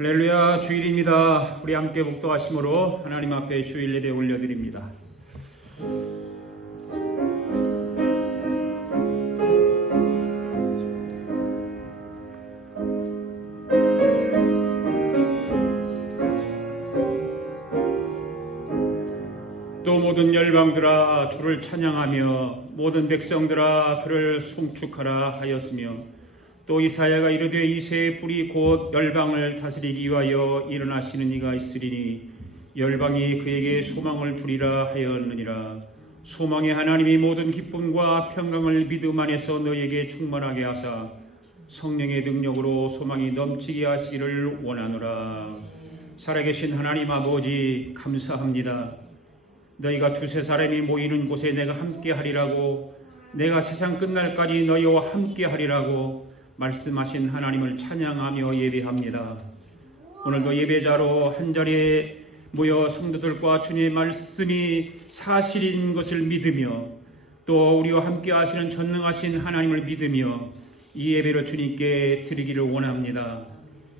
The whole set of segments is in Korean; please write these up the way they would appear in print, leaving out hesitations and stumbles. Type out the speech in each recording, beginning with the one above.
할렐루야, 주일입니다. 우리 함께 복도하심으로 하나님 앞에 주일 예배 올려드립니다. 또 모든 열방들아 주를 찬양하며 모든 백성들아 그를 송축하라 하였으며, 또 이사야가 이르되 이새의 뿔이 곧 열방을 다스리기 위하여 일어나시는 이가 있으리니 열방이 그에게 소망을 두리라 하였느니라. 소망의 하나님이 모든 기쁨과 평강을 믿음 안에서 너에게 충만하게 하사 성령의 능력으로 소망이 넘치게 하시기를 원하노라. 살아계신 하나님 아버지, 감사합니다. 너희가 두세 사람이 모이는 곳에 내가 함께 하리라고, 내가 세상 끝날까지 너희와 함께 하리라고 말씀하신 하나님을 찬양하며 예배합니다. 오늘도 예배자로 한자리에 모여 성도들과 주님의 말씀이 사실인 것을 믿으며, 또 우리와 함께 하시는 전능하신 하나님을 믿으며 이 예배를 주님께 드리기를 원합니다.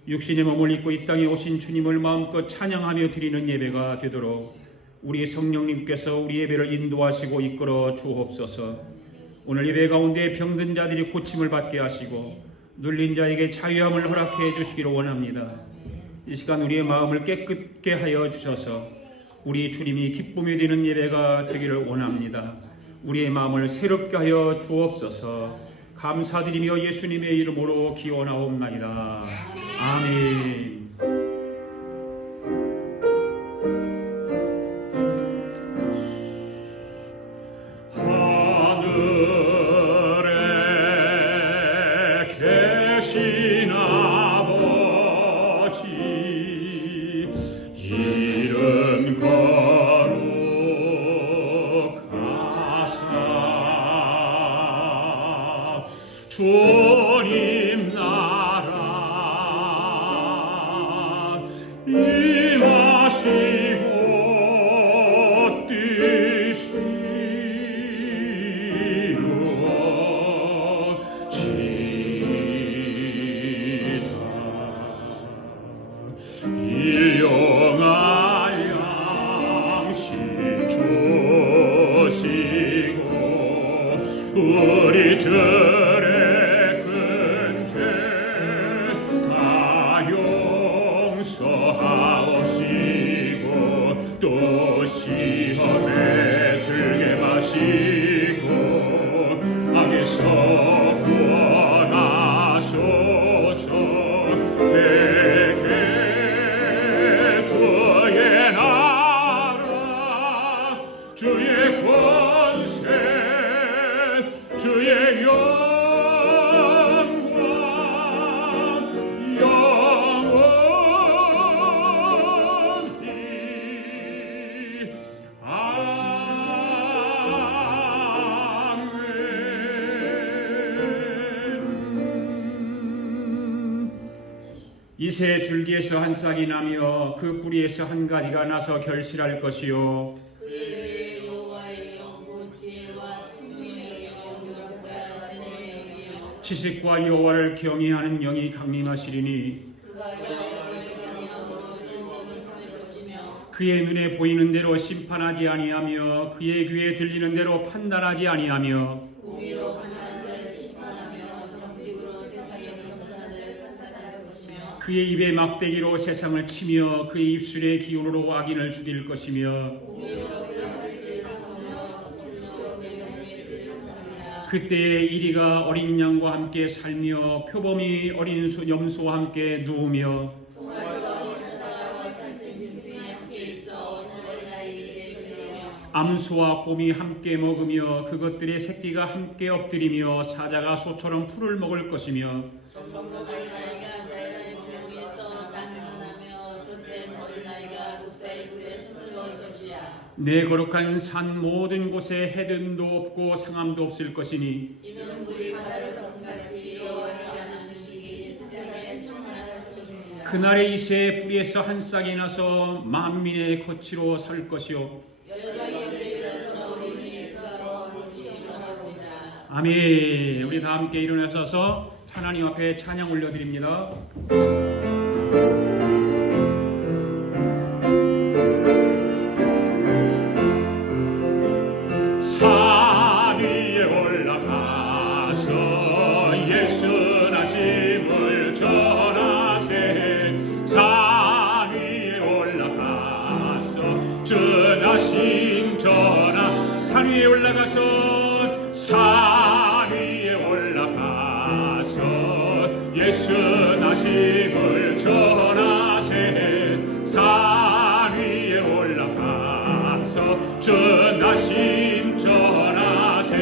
육신의 몸을 입고 이 땅에 오신 주님을 마음껏 찬양하며 드리는 예배가 되도록 우리 성령님께서 우리 예배를 인도하시고 이끌어 주옵소서. 오늘 예배 가운데 병든 자들이 고침을 받게 하시고 눌린 자에게 자유함을 허락해 주시기를 원합니다. 이 시간 우리의 마음을 깨끗게 하여 주셔서 우리 주님이 기쁨이 되는 예배가 되기를 원합니다. 우리의 마음을 새롭게 하여 주옵소서. 감사드리며 예수님의 이름으로 기원하옵나이다. 아멘. 계신 아버지 이름 거룩하사 주님 나라 임하시고 일용할 양식 주시고 우리들의 근죄 다 용서하옵시고 또 시험에 들게 마시고 악에서 구원하소서. 주의 권세 주의 영광 영원히 아멘. 이새 줄기에서 한 싹이 나며 그 뿌리에서 한 가지가 나서 결실할 것이요 지식과 여호와를 경외하는 영이 강림하시리니 그의 눈에 보이는 대로 심판하지 아니하며 그의 귀에 들리는 대로 판단하지 아니하며 그의 입에 막대기로 세상을 치며 그의 입술의 기운으로 악인을 죽일 것이며 그때에 이리가 어린 양과 함께 살며 표범이 어린 염소와 함께 누우며 암소와 곰이 함께 먹으며 그것들의 새끼가 함께 엎드리며 사자가 소처럼 풀을 먹을 것이며 내 거룩한 산 모든 곳에 해변도 없고 상암도 없을 것이니 이는 물이 바다를 검같이 여호와를 지시기 세상에 충만할 것입니다. 그날에 이새의 뿌리에서 한 싹이 나서 만민의 거치로 설 것이요 아멘. 우리 다 함께 일어나셔서 하나님 앞에 찬양 올려드립니다. 예수나심을 전하세 산 위에 올라가서 전하심 전하세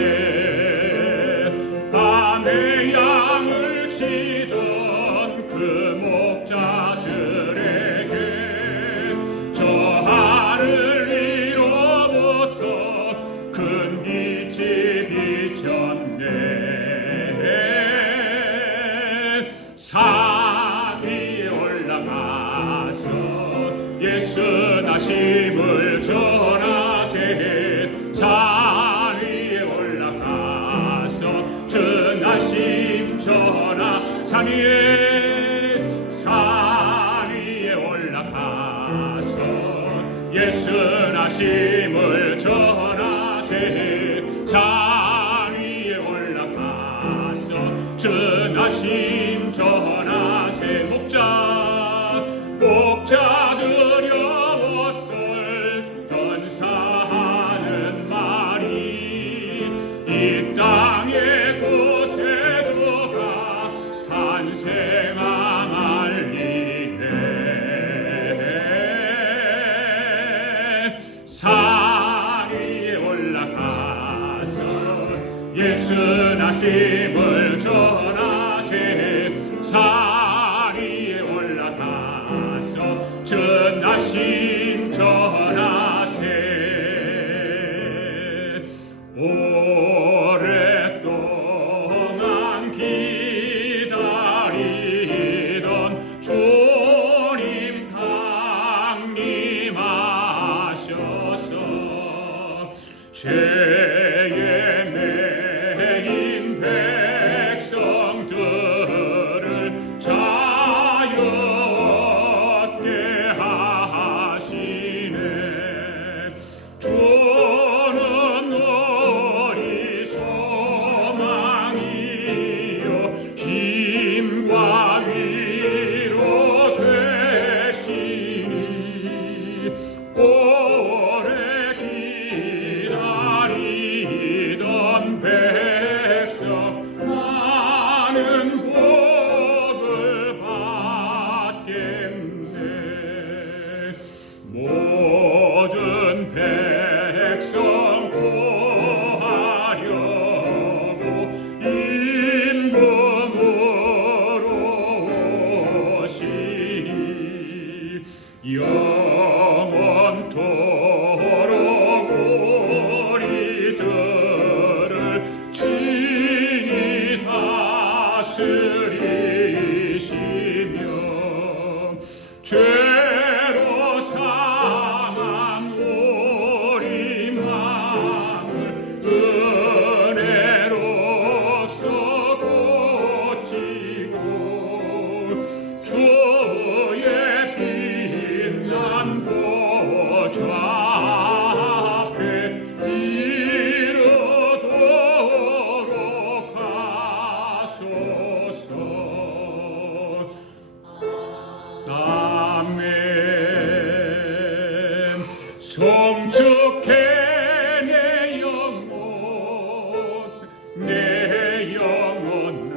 밤에 양을 치던 그 목자들에게 저 하늘 위로부터 큰 빛이 비쳤네 산 위에 올라가서 예수나심을 전하세 산 위에 올라가서 전하심 전하 산 위에 올라가서 예수나심을 전하세 산 위에 올라가서 전하심 전하세 목자들여 어떨 사하는 말이 이 땅에 구세주가 탄생하말리네 산 위에 올라가서 예수나심을 전하세 산 위에 올라가서 전하심 전하세 오랫동안 기다리던 주님 강림하셔서 죄에 매인 백성들을 자유 얻게 하시네 주는 우리 소망이요 힘과 위로 되시니 오래 기다리던 백성 많은 복을 받겠네 모든 백성 구하려고 인문으로 오시니 영원토록 우리들을 친히 다스리시며 죄로 상한 우리 마음을 은혜로써 고치고 주의 빛난 보좌 앞에 이르도록 하소서 아멘 성축해 내 영혼아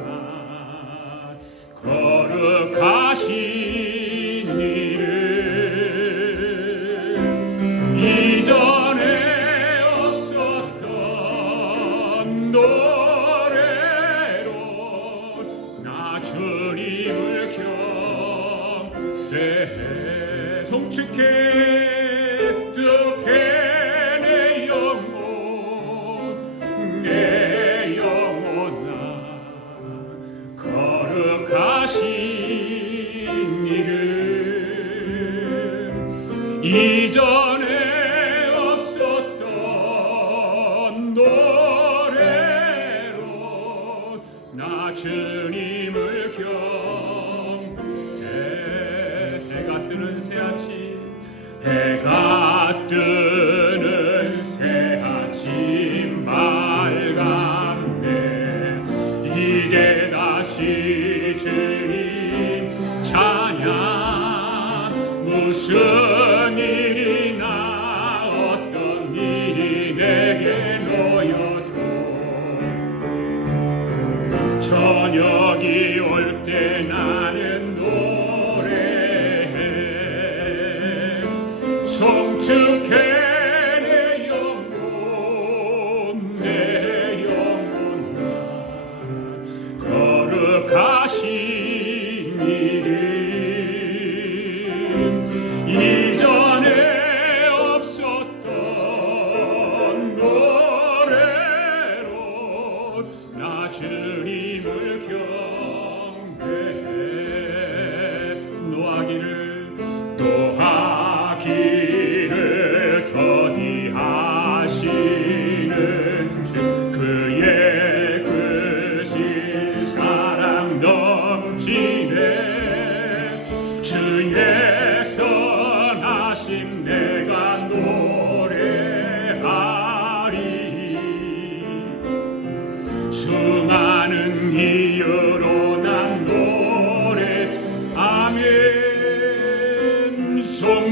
거룩하신 이름 이전에 없었던 노래로 나 주님을 경배해 성축해 내 영혼아 거룩하신 이름 이전에 없었던 노래로 나 주님을 경배해 해가 뜨는 새아침 해가 뜨는 새아침 밝았네 이제 다시 주님 찬양 무슨 일이나 어떤 일이 내게 놓여도 저녁이 올 때 나는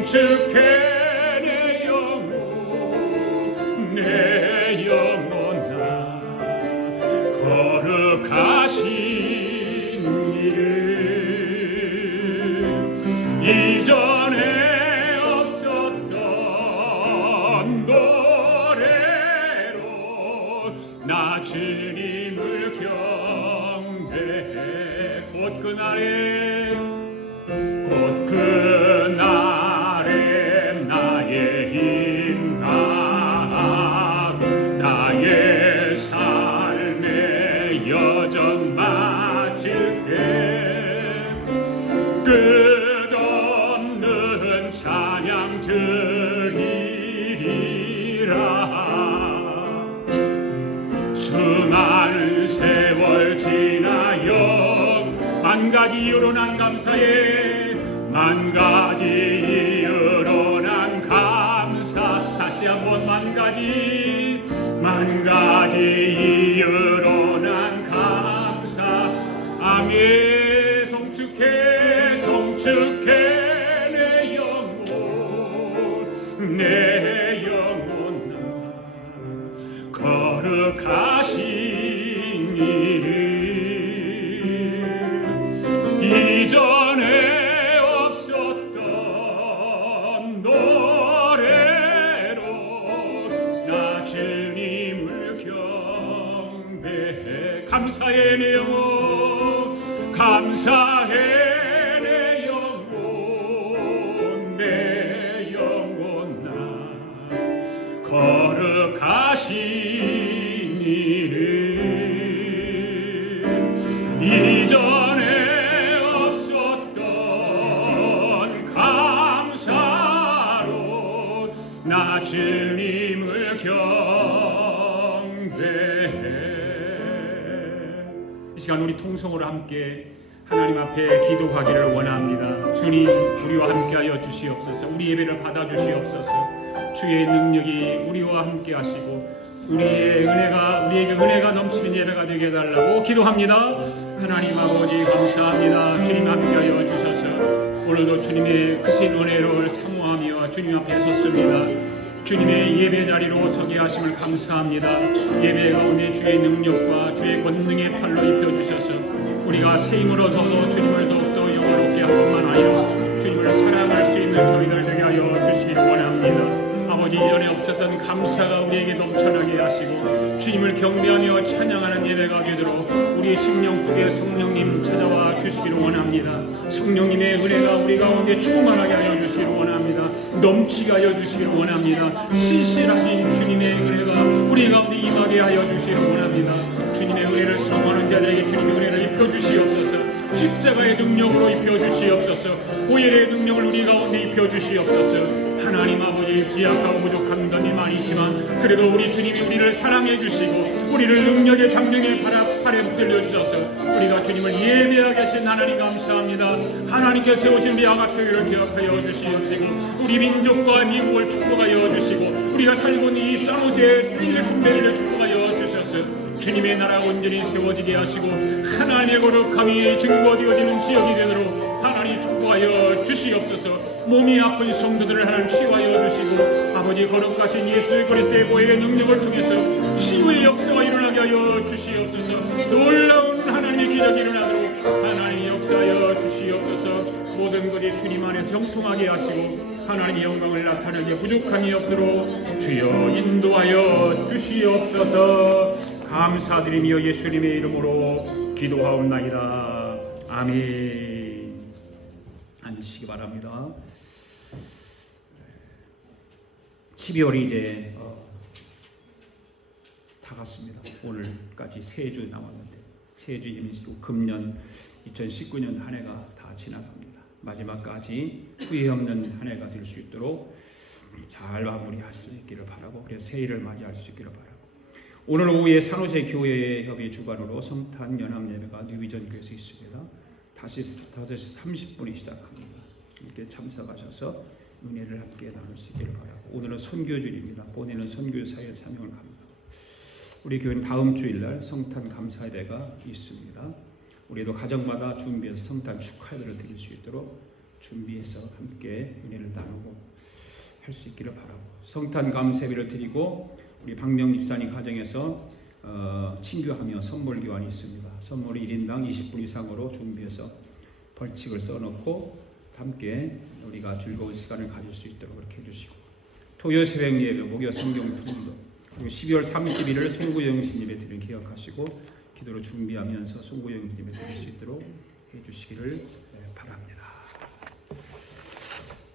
성축해 내 영혼아 거룩하신 이름 이전에 없었던 노래로 나 주님을 경배해 곧 그날에 나의 힘 다하고 나의 삶의 여정 마칠 때 끝없는 찬양 드리리라. 수많은 세월 지나여 만 가지 이유로 난 감사해 만 가지 이유로 난 감사 다시 한번 만 가지 이유로 난 감사 아멘. 성축해 내 영혼아 거룩하신 이름 이전에 없었던 노래로 나 주님을 경배해 감사해 내 영혼 감사해 내 영혼아 거룩하신 이름 이전에 없었던 감사로 나 주님을 경배해. 이 시간 우리 통성으로 함께 하나님 앞에 기도하기를 원합니다. 주님, 우리와 함께하여 주시옵소서. 우리 예배를 받아주시옵소서. 주의 능력이 우리와 함께 하시고 우리에게 은혜가 넘치는 예배가 되게 해달라고 기도합니다. 하나님 아버지 감사합니다. 주님 함께하여 주셔서 오늘도 주님의 크신 은혜를 사모하며 주님 앞에 섰습니다. 주님의 예배 자리로 서게 하심을 감사합니다. 예배 가운데 주의 능력과 주의 권능의 팔로 입혀주셔서 우리가 새 힘을 얻어서 주님을 더욱더 영화롭게 한 것만 하여 주님을 사랑할 수 있는 저희들 되게 하여 주시기를 원합니다. 아버지 이전에 없었던 감사가 우리에게 넘쳐나게 하시고 주님을 경배하며 찬양하는 예배가 되도록 우리 심령 속에 성령님 찾아와 주시기를 원합니다. 성령님의 은혜가 우리 가운데 충만하게 하여 주시기를 원합니다. 넘치게 하여 주시기를 원합니다. 신실하신 주님의 은혜가 우리 가운데 임하게 하여 주시기를 원합니다. 주님의 은혜를 사모하는 자들에게 주님의 은혜를 입혀주시옵소서. 십자가의 능력으로 입혀주시옵소서. 보혈의 능력을 우리 가운데 입혀주시옵소서. 하나님 아버지 미약하고 부족한 것이 많이지만 그래도 우리 주님이 우리를 사랑해 주시고 우리를 능력의 장령의 팔에 붙들려 주셔서 우리가 주님을 예배하게 하신 하나님 감사합니다. 하나님께 세우신 미아가교회를 기억하여 주시옵시고 우리 민족과 미국을 축복하여 주시고 우리가 살고 있는 이 사무세의 세일 분배를 축복하여 주셔서 주님의 나라가 온전히 세워지게 하시고 하나님의 거룩함이 증거되어지는 지역이 되도록 하나님 축복하여 주시옵소서. 몸이 아픈 성도들을 하나님 치유하여 주시고 아버지 거룩하신 예수 그리스도의 보혈의 능력을 통해서 치유의 역사가 일어나게 하여 주시옵소서. 놀라운 하나님의 기적이 일어나도록 하나님 역사하여 주시옵소서. 모든 것이 주님 안에서 형통하게 하시고 하나님의 영광을 나타내게 부족함이 없도록 주여 인도하여 주시옵소서. 감사드리며 예수님의 이름으로 기도하옵나이다. 아멘. 앉으시기 바랍니다. 12월이 이제 다 갔습니다. 오늘까지 3주 남았는데 3주이면 금년 2019년 한 해가 다 지나갑니다. 마지막까지 후회 없는 한 해가 될 수 있도록 잘 마무리할 수 있기를 바라고 그래서 새해를 맞이할 수 있기를 바라고 오늘 오후에 산호세 교회 협의 주관으로 성탄 연합 예배가 뉴비전 교회에서 있습니다. 다시 5시 30분에 시작합니다. 이렇게 참석하셔서 은혜를 함께 나눌 수 있기를 바라고 오늘은 선교주일입니다. 보내는 선교사의 사명을 갑니다. 우리 교회는 다음 주일날 성탄 감사예배가 있습니다. 우리도 가정마다 준비해서 성탄 축하예배를 드릴 수 있도록 준비해서 함께 은혜를 나누고 할 수 있기를 바라고, 성탄 감사예배를 드리고 우리 박명 집사님 가정에서 친교하며 선물 교환이 있습니다. 선물이 1인당 20불 이상으로 준비해서 벌칙을 써놓고 함께 우리가 즐거운 시간을 가질 수 있도록 그렇게 해주시고, 토요 새벽 예배, 목요 성경 통독, 그리고 12월 31일 송구영신 예배 드리는 기억하시고 기도로 준비하면서 송구영신 예배 드릴 수 있도록 해주시기를 바랍니다.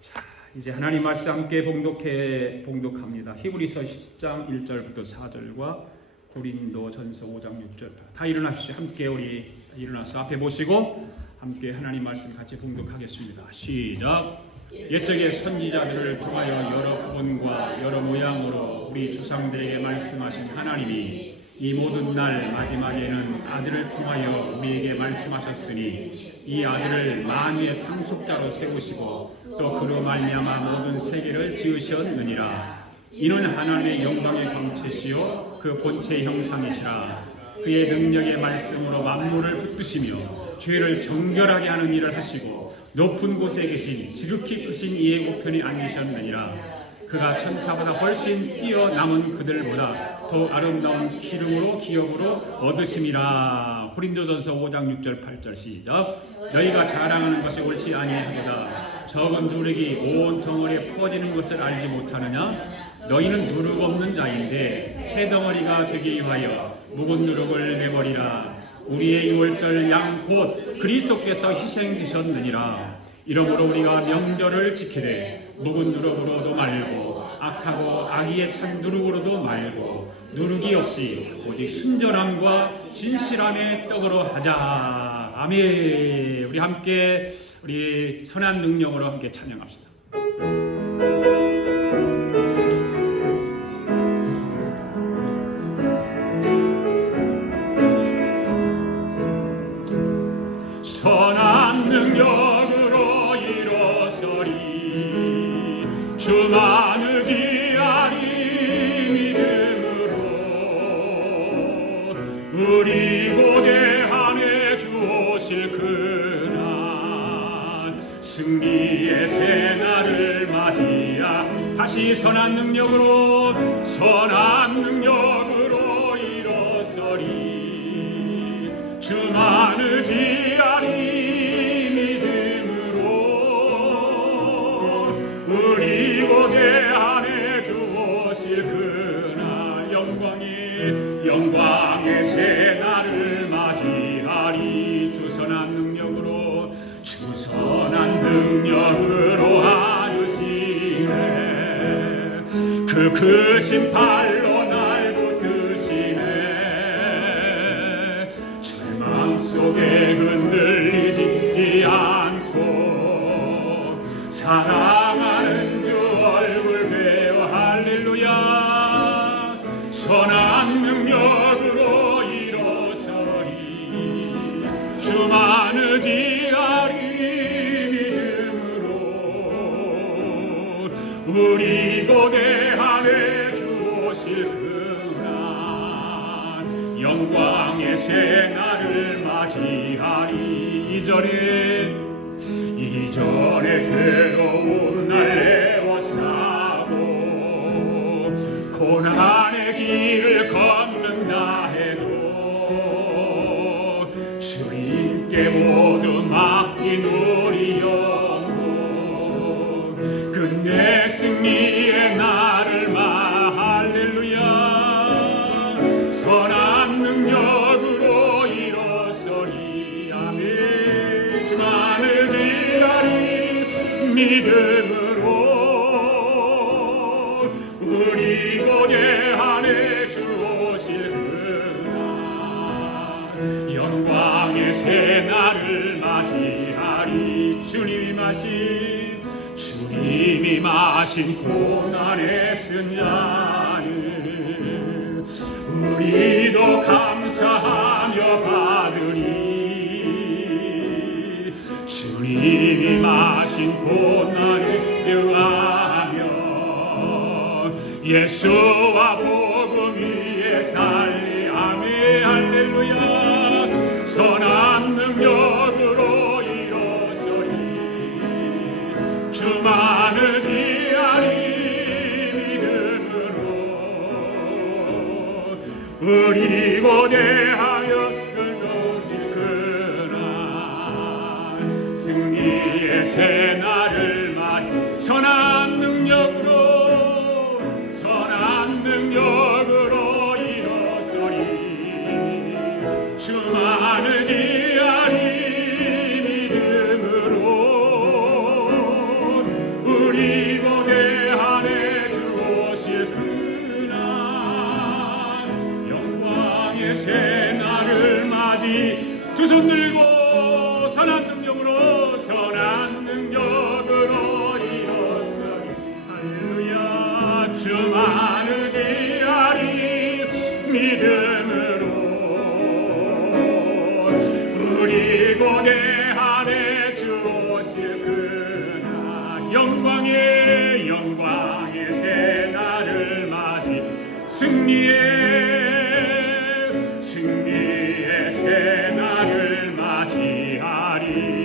자, 이제 하나님 말씀 함께 봉독합니다. 히브리서 10장 1절부터 4절과 고린도 전서 5장 6절. 다 일어나십시오. 함께 우리 일어나서 앞에 보시고 함께 하나님 말씀 같이 봉독하겠습니다. 시작. 옛적의 선지자들을 통하여 여러 구본과 여러 모양으로 우리 조상들에게 말씀하신 하나님이 이 모든 날 마지막에는 아들을 통하여 우리에게 말씀하셨으니 이 아들을 만유의 상속자로 세우시고 또 그로 말미암아 모든 세계를 지으셨느니라. 이는 하나님의 영광의 광채시요 그 본체의 형상이시라. 그의 능력의 말씀으로 만물을 붙드시며 죄를 정결하게 하는 일을 하시고 높은 곳에 계신 지극히 크신 이의 우편에 앉으셨느니라. 그가 천사보다 훨씬 뛰어남은 그들보다 더 아름다운 기름으로 기업으로 얻으심이라. 고린도전서 5장 6절 8절 시작. 너희가 자랑하는 것이 옳지 아니하도다. 적은 누룩이 온 덩어리에 퍼지는 것을 알지 못하느냐? 너희는 누룩 없는 자인데 새 덩어리가 되기 위하여 묵은 누룩을 내버리라. 우리의 유월절 양 곧 그리스도께서 희생되셨느니라. 이러므로 우리가 명절을 지키되 묵은 누룩으로도 말고 악하고 악의에 찬 누룩으로도 말고 누룩이 없이 오직 순전함과 진실함의 떡으로 하자. 아멘. 우리 함께 우리 선한 능력으로 함께 찬양합시다. 선한 능력으로 일어서리 주만을 기하리 믿음으로 우리 고대함에 주오실 그날 승리의 새날을 맞이하. 다시 선한 능력으로 일어서리 주만을 기하리 믿음으로 우리 고대함에 주오실 그날 영광의 새날을 맞이하리. 주선한 능력으로 하시네. 그 크신 팔로 날 붙드시네. 절망 속에 흔들리지 않고 사랑하는 주 얼굴 배워 할렐루야. 선한 능력으로 일어서리 주만을 기하리 믿음으로 우리 고대함에 주오실 그날 영광의 새날을 맞이하리. 이전에 괴로운 날 애워싸고 고난의 길을 걷는다 해도 주님께 모두 맡긴 우리 영혼 끝내 승리의 날을 할렐루야. 선한 능력으로 일어서리. 아멘. 주만을 기하리 믿음으로 우리 고대함에 주오실 그날 영광의 새날을 맞이하리. 주님이 마신 고난의 쓴 잔을 우리도 감사하며 받으리. 주님이 마신 고난을 응하며 예수와 복음 위에 살리. 아멘. 할렐루야. 선한 능력으로 일어서리 주만을 지하리 우리 고대하여 그것이 그날 승리의 새날을 맞이 선한 능력으로 일어서리 주만을 지하리 믿음으로 우리 고대하네 주 오실 새날을 맞이 두 손 들고 선한 능력으로 일어서리 할렐루야 주만을 지하리 믿음으로 우리 고대하네 주 오실 그날 영광의 새날을 맞이 승리의 새날을 맞이하리.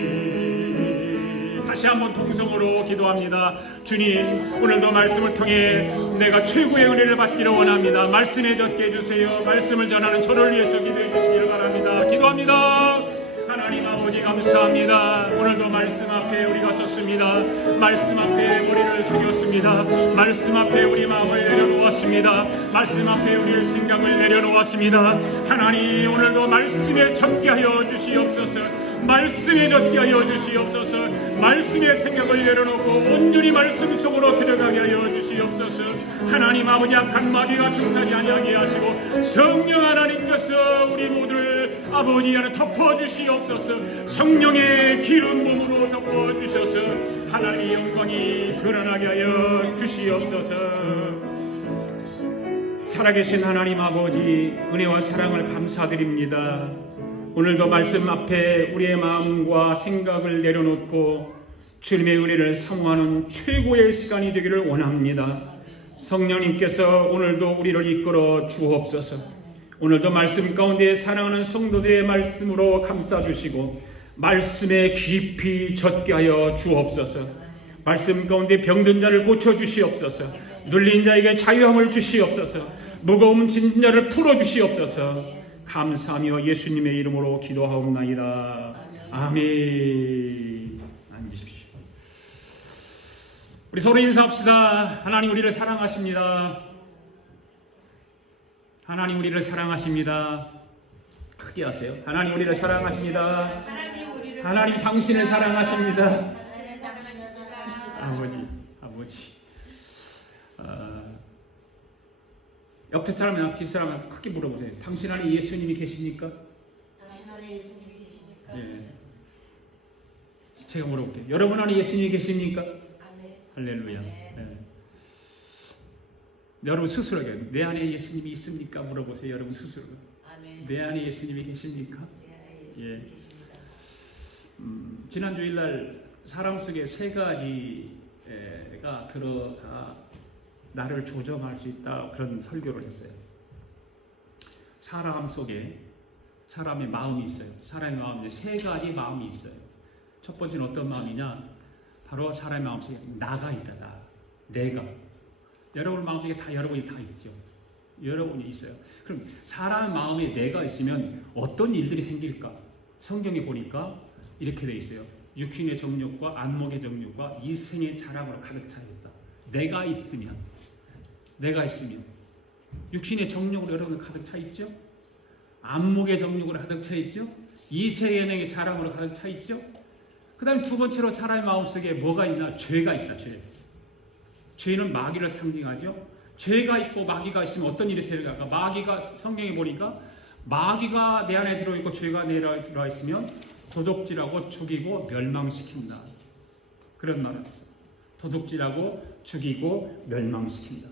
다시 한번 통성으로 기도합니다. 주님, 오늘도 말씀을 통해 내가 최고의 은혜를 받기를 원합니다. 말씀에 젖게 해주세요. 말씀을 전하는 저를 위해서 기도해 주시기를 바랍니다. 기도합니다. 하나님 아버지 감사합니다. 오늘도 말씀 앞에 우리가 섰습니다. 말씀 앞에 머리를 숙였습니다. 말씀 앞에 우리 마음을 내려놓았습니다. 말씀 앞에 우리의 생각을 내려놓았습니다. 하나님 오늘도 말씀에 젖게 하여 주시옵소서. 말씀에 젖게 하여 주시옵소서. 말씀의 생각을 내려놓고 온전히 말씀 속으로 들어가게 하여 주시옵소서. 하나님 아버지 악한 마귀가 중타지 아니하게 하시고 성령 하나님께서 우리 모두를 아버지 안에 덮어주시옵소서. 성령의 기름 몸으로 덮어주셔서 하나님의 영광이 드러나게 하여 주시옵소서. 살아계신 하나님 아버지 은혜와 사랑을 감사드립니다. 오늘도 말씀 앞에 우리의 마음과 생각을 내려놓고 주님의 은혜를 사모하는 최고의 시간이 되기를 원합니다. 성령님께서 오늘도 우리를 이끌어 주옵소서. 오늘도 말씀 가운데 사랑하는 성도들의 말씀으로 감싸주시고 말씀에 깊이 젖게 하여 주옵소서. 말씀 가운데 병든 자를 고쳐주시옵소서. 눌린 자에게 자유함을 주시옵소서. 무거운 짐진 자를 풀어주시옵소서. 감사하며 예수님의 이름으로 기도하옵나이다. 아멘. 앉으십시오. 우리 서로 인사합시다. 하나님 우리를 사랑하십니다. 하나님 우리를 사랑하십니다. 크게 하세요. 하나님 우리를 사랑하십니다. 하나님 당신을 사랑하십니다. 아버지. 옆에 사람이나 뒷사람한테 크게 물어보세요. 당신 안에 예수님이 계십니까? 당신 안에 예수님이 계십니까? 예. 제가 물어볼게요. 여러분 안에 예수님이 계십니까? 아멘. 할렐루야. 네. 예. 여러분 스스로에게 내 안에 예수님이 있습니까? 물어보세요. 여러분 스스로. 아멘. 내 안에 예수님이 계십니까? 내 안에 예수님이 예. 계십니다. 지난 주일날 사람 속에 세 가지가 들어가 나를 조정할 수 있다 그런 설교를 했어요. 사람 속에 사람의 마음이 있어요. 사람의 마음에 세 가지 마음이 있어요. 첫 번째는 어떤 마음이냐? 바로 사람의 마음속에 나가 있다. 내가. 여러분 마음속에 다 여러분이 다 있죠. 여러분이 있어요. 그럼 사람의 마음에 내가 있으면 어떤 일들이 생길까? 성경에 보니까 이렇게 돼 있어요. 육신의 정욕과 안목의 정욕과 이생의 자랑으로 가득 차 있다. 내가 있으면 육신의 정욕으로 여러분 가득 차 있죠. 안목의 정욕으로 가득 차 있죠. 이생의 자랑으로 가득 차 있죠. 그 다음 두 번째로 사람의 마음속에 뭐가 있나? 죄가 있다. 죄는 마귀를 상징하죠. 죄가 있고 마귀가 있으면 어떤 일이 생길까? 마귀가 성경에 보니까 마귀가 내 안에 들어있고 죄가 내 안에 들어와 있으면 도둑질하고 죽이고 멸망시킨다. 그런 말을 했어요. 도둑질하고 죽이고 멸망시킨다.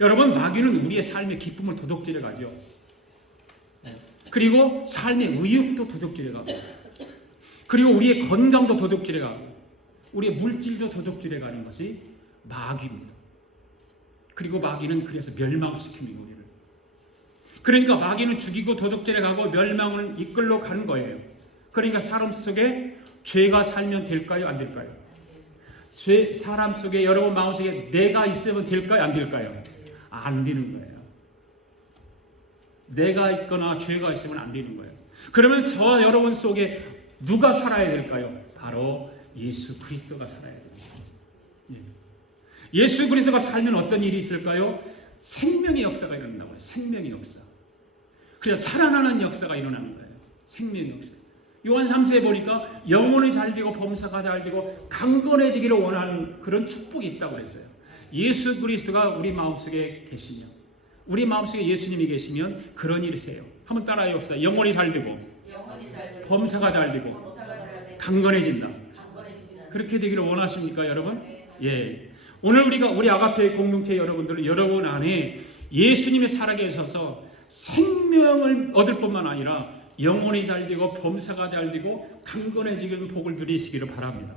여러분 마귀는 우리의 삶의 기쁨을 도둑질해 가죠. 그리고 삶의 의욕도 도둑질해 가고 그리고 우리의 건강도 도둑질해 가고 우리의 물질도 도둑질해 가는 것이 마귀입니다. 그리고 마귀는 그래서 멸망시킵니다. 우리를. 그러니까 마귀는 죽이고 도둑질해 가고 멸망을 이끌러 가는 거예요. 그러니까 사람 속에 죄가 살면 될까요? 안 될까요? 사람 속에 여러분 마음속에 내가 있으면 될까요? 안 될까요? 안 되는 거예요. 내가 있거나 죄가 있으면 안 되는 거예요. 그러면 저와 여러분 속에 누가 살아야 될까요? 바로 예수 그리스도가 살아야 됩니다. 예수 그리스도가 살면 어떤 일이 있을까요? 생명의 역사가 일어난다고요. 생명의 역사. 그래서 살아나는 역사가 일어나는 거예요. 생명의 역사. 요한 3세에 보니까 영혼이 잘 되고 범사가 잘 되고 강건해지기를 원하는 그런 축복이 있다고 그랬어요. 예수 그리스도가 우리 마음속에 계시면, 우리 마음속에 예수님이 계시면 그런 일이 있어요. 한번 따라해 봅시다. 영혼이 잘 되고 범사가 잘 되고 강건해진다. 그렇게 되기를 원하십니까, 여러분? 예. 오늘 우리 아가페 공동체 여러분들은 여러분 안에 예수님이 살아계셔서 생명을 얻을 뿐만 아니라 영혼이 잘 되고 범사가 잘 되고 강건해지는 복을 누리시기를 바랍니다.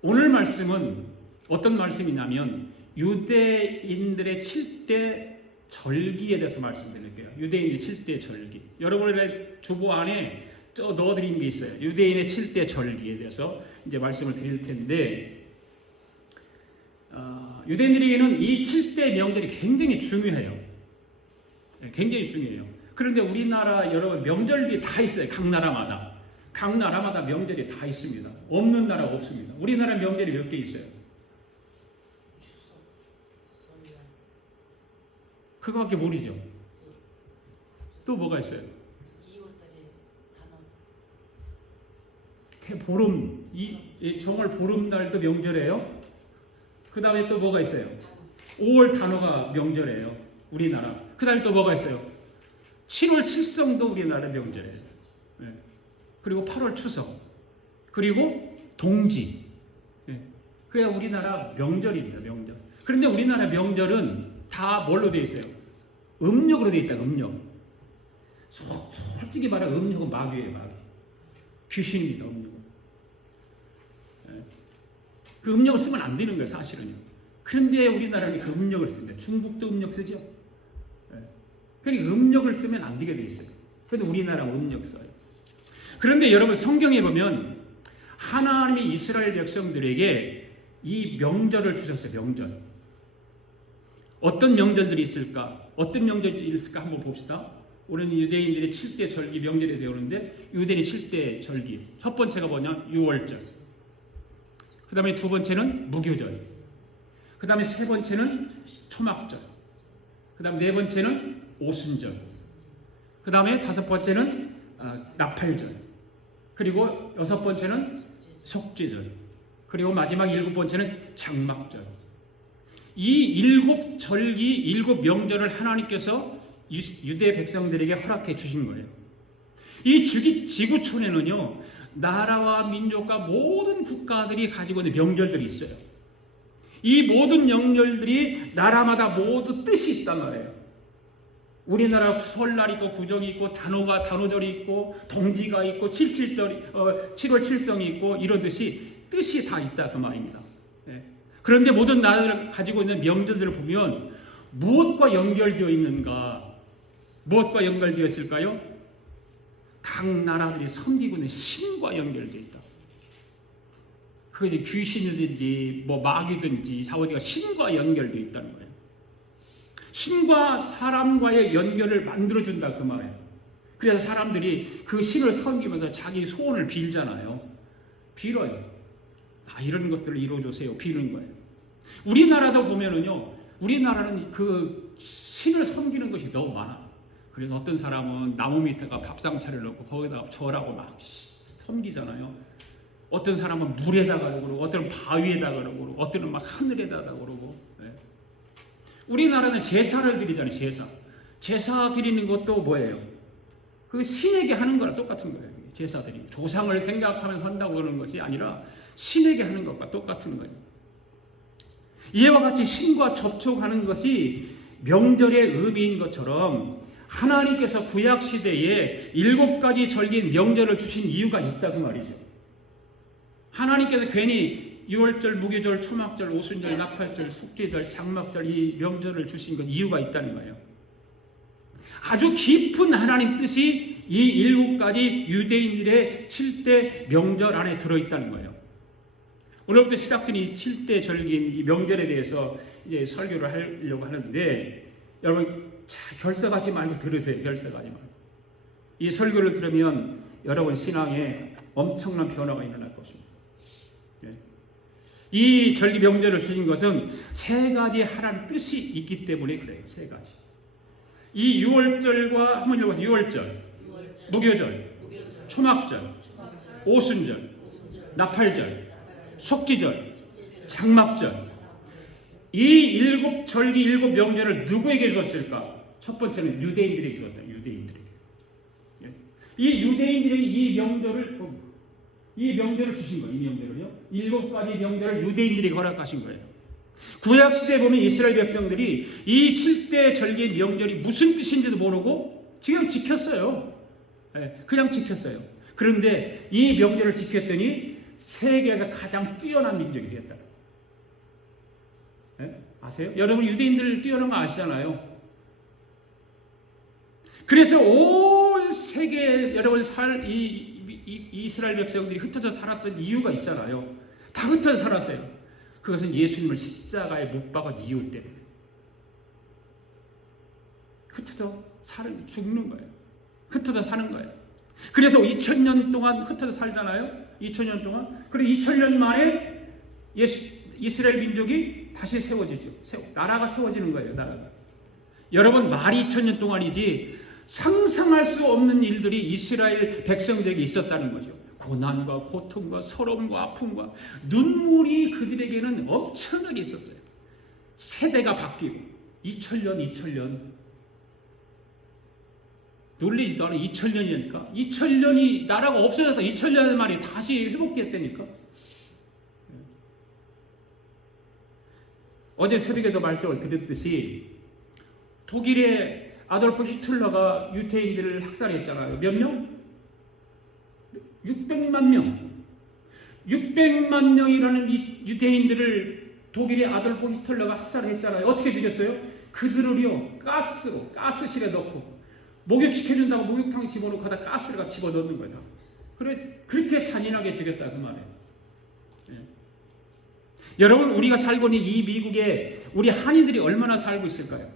오늘 말씀은 어떤 말씀이냐면 유대인들의 7대 절기에 대해서 말씀드릴게요. 유대인의 7대 절기. 여러분의 주보 안에 넣어드린 게 있어요. 유대인의 7대 절기에 대해서 이제 말씀을 드릴 텐데, 유대인들에게는 이 7대 명절이 굉장히 중요해요. 굉장히 중요해요. 그런데 우리나라 여러분 명절이 다 있어요. 각 나라마다 명절이 다 있습니다. 없는 나라가 없습니다. 우리나라 명절이 몇 개 있어요? 그거밖에 모르죠. 또 뭐가 있어요? 보름, 정월 보름날도 명절이에요. 그 다음에 또 뭐가 있어요? 5월 단오가 명절이에요. 우리나라. 그 다음에 또 뭐가 있어요? 7월 칠성도 우리나라 명절이에요. 네. 그리고 8월 추석. 그리고 동지. 네. 그게 우리나라 명절입니다. 명절. 그런데 우리나라 명절은 다 뭘로 되어 있어요? 음력으로 되어 있다. 음력. 솔직히 말하면 음력은 마귀예요. 마귀. 귀신입니다. 음력은. 네. 그 음력을 쓰면 안 되는 거예요. 사실은요. 그런데 우리나라는 그 음력을 씁니다. 중국도 음력 쓰죠. 네. 그러니까 음력을 쓰면 안 되게 되어 있어요. 그런데 우리나라 음력 써요. 그런데 여러분 성경에 보면 하나님이 이스라엘 백성들에게 이 명절을 주셨어요. 명절. 어떤 명절들이 있을까? 어떤 명절이 있을까? 한번 봅시다. 우리는 유대인들의 7대 절기 명절이 되었는데 유대인의 7대 절기. 첫 번째가 뭐냐? 유월절. 그 다음에 두 번째는 무교절. 그 다음에 세 번째는 초막절. 그 다음 네 번째는 오순절. 그 다음에 다섯 번째는 나팔절. 그리고 여섯 번째는 속죄절. 그리고 마지막 일곱 번째는 장막절. 이 일곱 절기, 일곱 명절을 하나님께서 유대 백성들에게 허락해 주신 거예요. 이 지구촌에는요, 나라와 민족과 모든 국가들이 가지고 있는 명절들이 있어요. 이 모든 명절들이 나라마다 모두 뜻이 있단 말이에요. 우리나라 설날 있고 구정이 있고 단오절이 있고 동지가 있고 7월 칠성이 있고 이러듯이 뜻이 다 있다 그 말입니다. 네. 그런데 모든 나라를 가지고 있는 명절들을 보면 무엇과 연결되어 있는가? 무엇과 연결되어 있을까요? 각 나라들이 섬기고 있는 신과 연결되어 있다. 그게 귀신이든지 뭐 마귀든지 어디가 신과 연결되어 있다는 거예요. 신과 사람과의 연결을 만들어준다 그 말이에요. 그래서 사람들이 그 신을 섬기면서 자기 소원을 빌잖아요. 빌어요. 이런 것들을 이루어주세요. 비는 거예요. 우리나라도 보면은요, 우리나라는 그 신을 섬기는 것이 너무 많아. 그래서 어떤 사람은 나무 밑에가 밥상 차려놓고 거기다가 절하고 막 섬기잖아요. 어떤 사람은 물에다가 그러고, 어떤 바위에다가 그러고, 어떤 막 하늘에다가 그러고. 네. 우리나라는 제사를 드리잖아요. 제사 드리는 것도 뭐예요? 그 신에게 하는 거랑 똑같은 거예요. 제사 드리는 조상을 생각하면서 한다고 그러는 것이 아니라 신에게 하는 것과 똑같은 거예요. 이와 같이 신과 접촉하는 것이 명절의 의미인 것처럼 하나님께서 구약시대에 7가지 절기 명절을 주신 이유가 있다고 말이죠. 하나님께서 괜히 유월절, 무교절, 초막절, 오순절, 나팔절, 속죄절, 장막절 이 명절을 주신 건 이유가 있다는 거예요. 아주 깊은 하나님 뜻이 이 7가지 유대인들의 7대 명절 안에 들어있다는 거예요. 오늘부터 시작된 이 7대 절기인 이 명절에 대해서 이제 설교를 하려고 하는데, 여러분 결석하지 말고 들으세요. 결석하지 말고. 이 설교를 들으면 여러분 신앙에 엄청난 변화가 일어날 것입니다. 이 절기 명절을 주신 것은 세 가지 하나님의 뜻이 있기 때문에 그래요. 세 가지. 이 6월절과 한번 읽어보세요. 6월절, 무교절, 초막절, 오순절, 나팔절, 속지절, 장막절. 이 7절기 7명절을 누구에게 주었을까? 첫 번째는 유대인들에게 주었다. 유대인들에게. 이 유대인들에게 이 명절을 주신 거예요. 이 명절을요. 7가지 명절을 유대인들에게 허락하신 거예요. 구약 시대에 보면 이스라엘 백성들이 이 7대 절기의 명절이 무슨 뜻인지도 모르고 그냥 지켰어요. 그냥 지켰어요. 그런데 이 명절을 지켰더니 세계에서 가장 뛰어난 민족이 되었다. 아세요? 여러분 유대인들 뛰어난 거 아시잖아요. 그래서 온 세계에 여러분 이스라엘 백성들이 흩어져 살았던 이유가 있잖아요. 다 흩어져 살았어요. 그것은 예수님을 십자가에 못 박은 이유 때문에. 흩어져 죽는 거예요. 흩어져 사는 거예요. 그래서 2000년 동안 흩어져 살잖아요. 2000년 동안. 그리고 2000년 만에 이스라엘 민족이 다시 세워지죠. 나라가 세워지는 거예요. 나라가. 여러분 말이 2000년 동안이지 상상할 수 없는 일들이 이스라엘 백성들에게 있었다는 거죠. 고난과 고통과 서러움과 아픔과 눈물이 그들에게는 엄청나게 있었어요. 세대가 바뀌고 2000년 놀리지도 않아. 2000년이니까 2000년이 나라가 없어졌다. 2000년 만에 다시 회복됐다니까. 어제 새벽에도 말씀을 드렸듯이 독일의 아돌프 히틀러가 유대인들을 학살했잖아요. 몇 명? 600만 명. 600만 명이라는 이 유대인들을 독일의 아돌프 히틀러가 학살했잖아요. 어떻게 죽였어요? 그들을요 가스실에 넣고 목욕시켜준다고 목욕탕에 집어넣고 거기다 가스를 집어넣는 거다. 그렇게 잔인하게 죽였다 그 말이에요. 여러분 우리가 살고 있는 이 미국에 우리 한인들이 얼마나 살고 있을까요?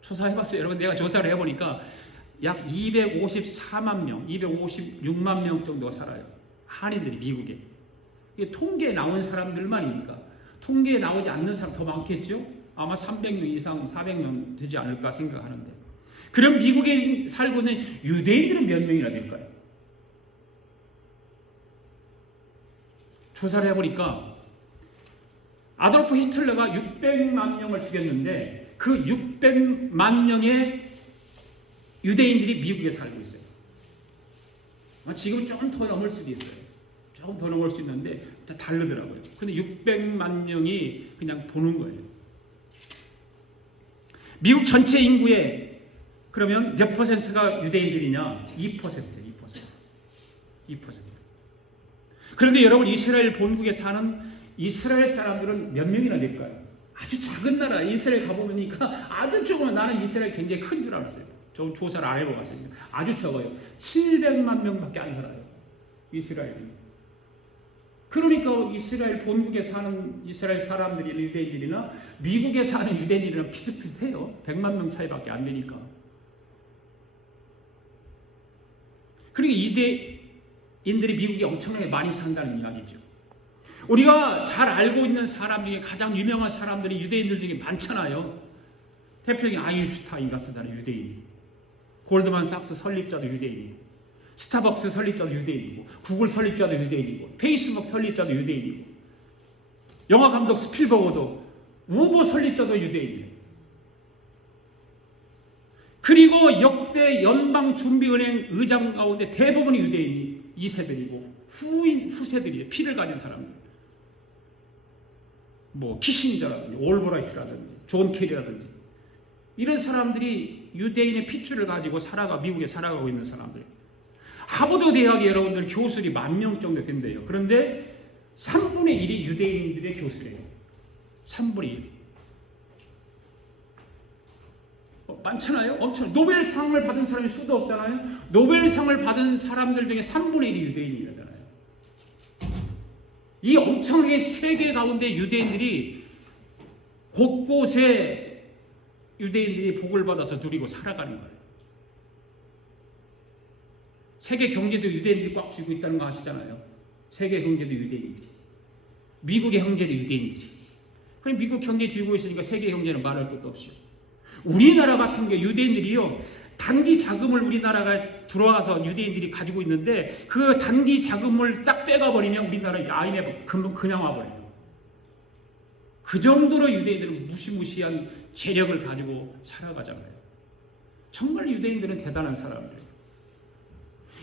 조사해봤어요. 여러분 내가 조사를 해보니까 약 254만 명, 256만 명 정도가 살아요. 한인들이 미국에. 이게 통계에 나온 사람들만이니까. 통계에 나오지 않는 사람 더 많겠죠? 아마 300명 이상, 400명 되지 않을까 생각하는데. 그럼 미국에 살고 있는 유대인들은 몇 명이나 될까요? 조사를 해보니까 아돌프 히틀러가 600만 명을 죽였는데 그 600만 명의 유대인들이 미국에 살고 있어요. 지금 조금 더 넘을 수도 있어요. 조금 더 넘을 수 있는데 다 다르더라고요. 근데 600만 명이 그냥 도는 거예요. 미국 전체 인구의 그러면 몇 퍼센트가 유대인들이냐? 2%. 그런데 여러분 이스라엘 본국에 사는 이스라엘 사람들은 몇 명이나 될까요? 아주 작은 나라 이스라엘 가보니까 아주 조금 나는 이스라엘 굉장히 큰 줄 알았어요. 저 조사를 안 해보았어요. 아주 적어요. 700만 명밖에 안 살아요. 이스라엘이. 그러니까 이스라엘 본국에 사는 이스라엘 사람들이 유대인들이나 미국에 사는 유대인들이랑 비슷비슷해요. 100만 명 차이밖에 안 되니까. 그러니까 유대인들이 미국에 엄청나게 많이 산다는 이야기죠. 우리가 잘 알고 있는 사람 중에 가장 유명한 사람들이 유대인들 중에 많잖아요. 대표적인 아인슈타인 같은 사람 유대인, 골드만삭스 설립자도 유대인이고, 스타벅스 설립자도 유대인이고, 구글 설립자도 유대인이고, 페이스북 설립자도 유대인이고, 영화 감독 스필버거도 우버 설립자도 유대인이에요. 그리고 역대 연방준비은행 의장 가운데 대부분이 유대인이 이세벨이고 후세들이에요. 피를 가진 사람들. 뭐 키신저라든지 올브라이트라든지 존 케리라든지 이런 사람들이 유대인의 핏줄을 가지고 미국에 살아가고 있는 사람들. 하버드 대학에 여러분들 교수들이 10,000명 정도 된대요. 그런데 3분의 1이 유대인들의 교수래요. 3분의 1. 많잖아요. 엄청 노벨상을 받은 사람이 수도 없잖아요. 노벨상을 받은 사람들 중에 3분의 1이 유대인이잖아요. 이 엄청나게 세계 가운데 유대인들이 곳곳에 유대인들이 복을 받아서 누리고 살아가는 거예요. 세계 경제도 유대인들이 꽉 쥐고 있다는 거 아시잖아요. 세계 경제도 유대인들이. 미국의 경제도 유대인들이. 그럼 미국 경제 쥐고 있으니까 세계 경제는 말할 것도 없이. 우리나라 같은 게 유대인들이요. 단기 자금을 우리나라가 들어와서 유대인들이 가지고 있는데 그 단기 자금을 싹 빼가버리면 우리나라 IMF 그냥 와버려요. 그 정도로 유대인들은 무시무시한 재력을 가지고 살아가잖아요. 정말 유대인들은 대단한 사람들이에요.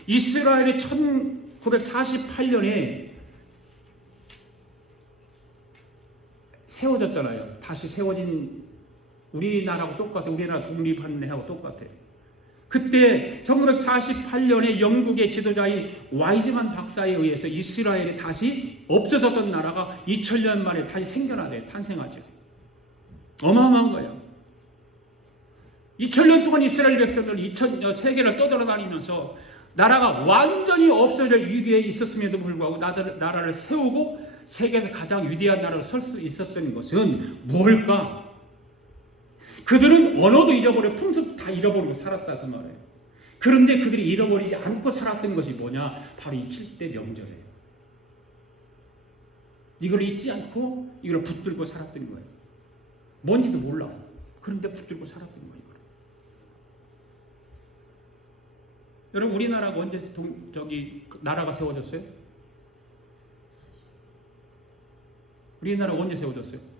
이스라엘이 1948년에 세워졌잖아요. 다시 세워진 우리나라하고 똑같아요. 우리나라 독립한 해하고 똑같아요. 그때 1948년에 영국의 지도자인 와이즈만 박사에 의해서 이스라엘이 다시 없어졌던 나라가 2000년 만에 다시 생겨나대 탄생하죠. 어마어마한 거예요. 2000년 동안 이스라엘 백성들 세계를 떠돌아다니면서 나라가 완전히 없어질 위기에 있었음에도 불구하고 나라를 세우고 세계에서 가장 위대한 나라로 설 수 있었던 것은 뭘까? 그들은 언어도 잃어버리고 풍습도 다 잃어버리고 살았다 그 말이에요. 그런데 그들이 잃어버리지 않고 살았던 것이 뭐냐? 바로 이 7대 명절이에요. 이걸 잊지 않고 이걸 붙들고 살았던 거예요. 뭔지도 몰라. 그런데 붙들고 살았던 거예요. 여러분 우리나라가 언제 나라가 세워졌어요? 우리나라가 언제 세워졌어요?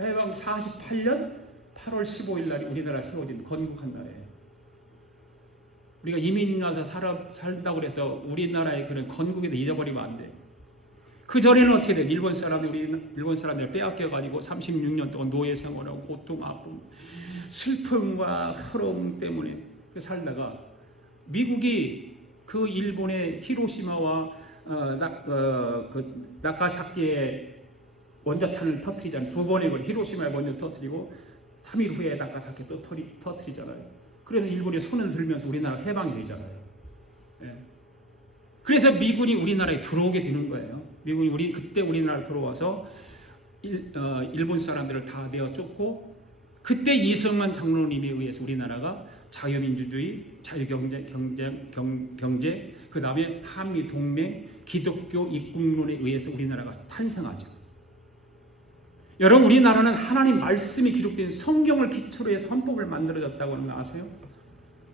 해방 48년 8월 15일 날이 우리나라 세워진 건국한 날이에요. 우리가 이민 와서 살다고 그래서 우리나라의 그런 건국에도 잊어버리면 안 돼요. 그 전에는 어떻게 돼요? 일본 사람들 빼앗겨가지고 36년 동안 노예 생활하고 고통, 아픔, 슬픔과 흐름 때문에 살다가 미국이 그 일본의 히로시마와 나가사키의 원자탄을 터뜨리잖아요. 두 번에 걸려 히로시마에 먼저 터뜨리고 3일 후에 나가사키 또 터뜨리잖아요. 그래서 일본이 손을 들면서 우리나라 해방이 되잖아요. 예. 그래서 미군이 우리나라에 들어오게 되는 거예요. 미군이 그때 우리나라에 들어와서 일본 사람들을 다 내어 쫓고 그때 이승만 장로님에 의해서 우리나라가 자유민주주의, 자유경제, 그 다음에 한미동맹, 기독교 입국론에 의해서 우리나라가 탄생하죠. 여러분 우리나라는 하나님 말씀이 기록된 성경을 기초로 해서 헌법을 만들어졌다고 하는 거 아세요?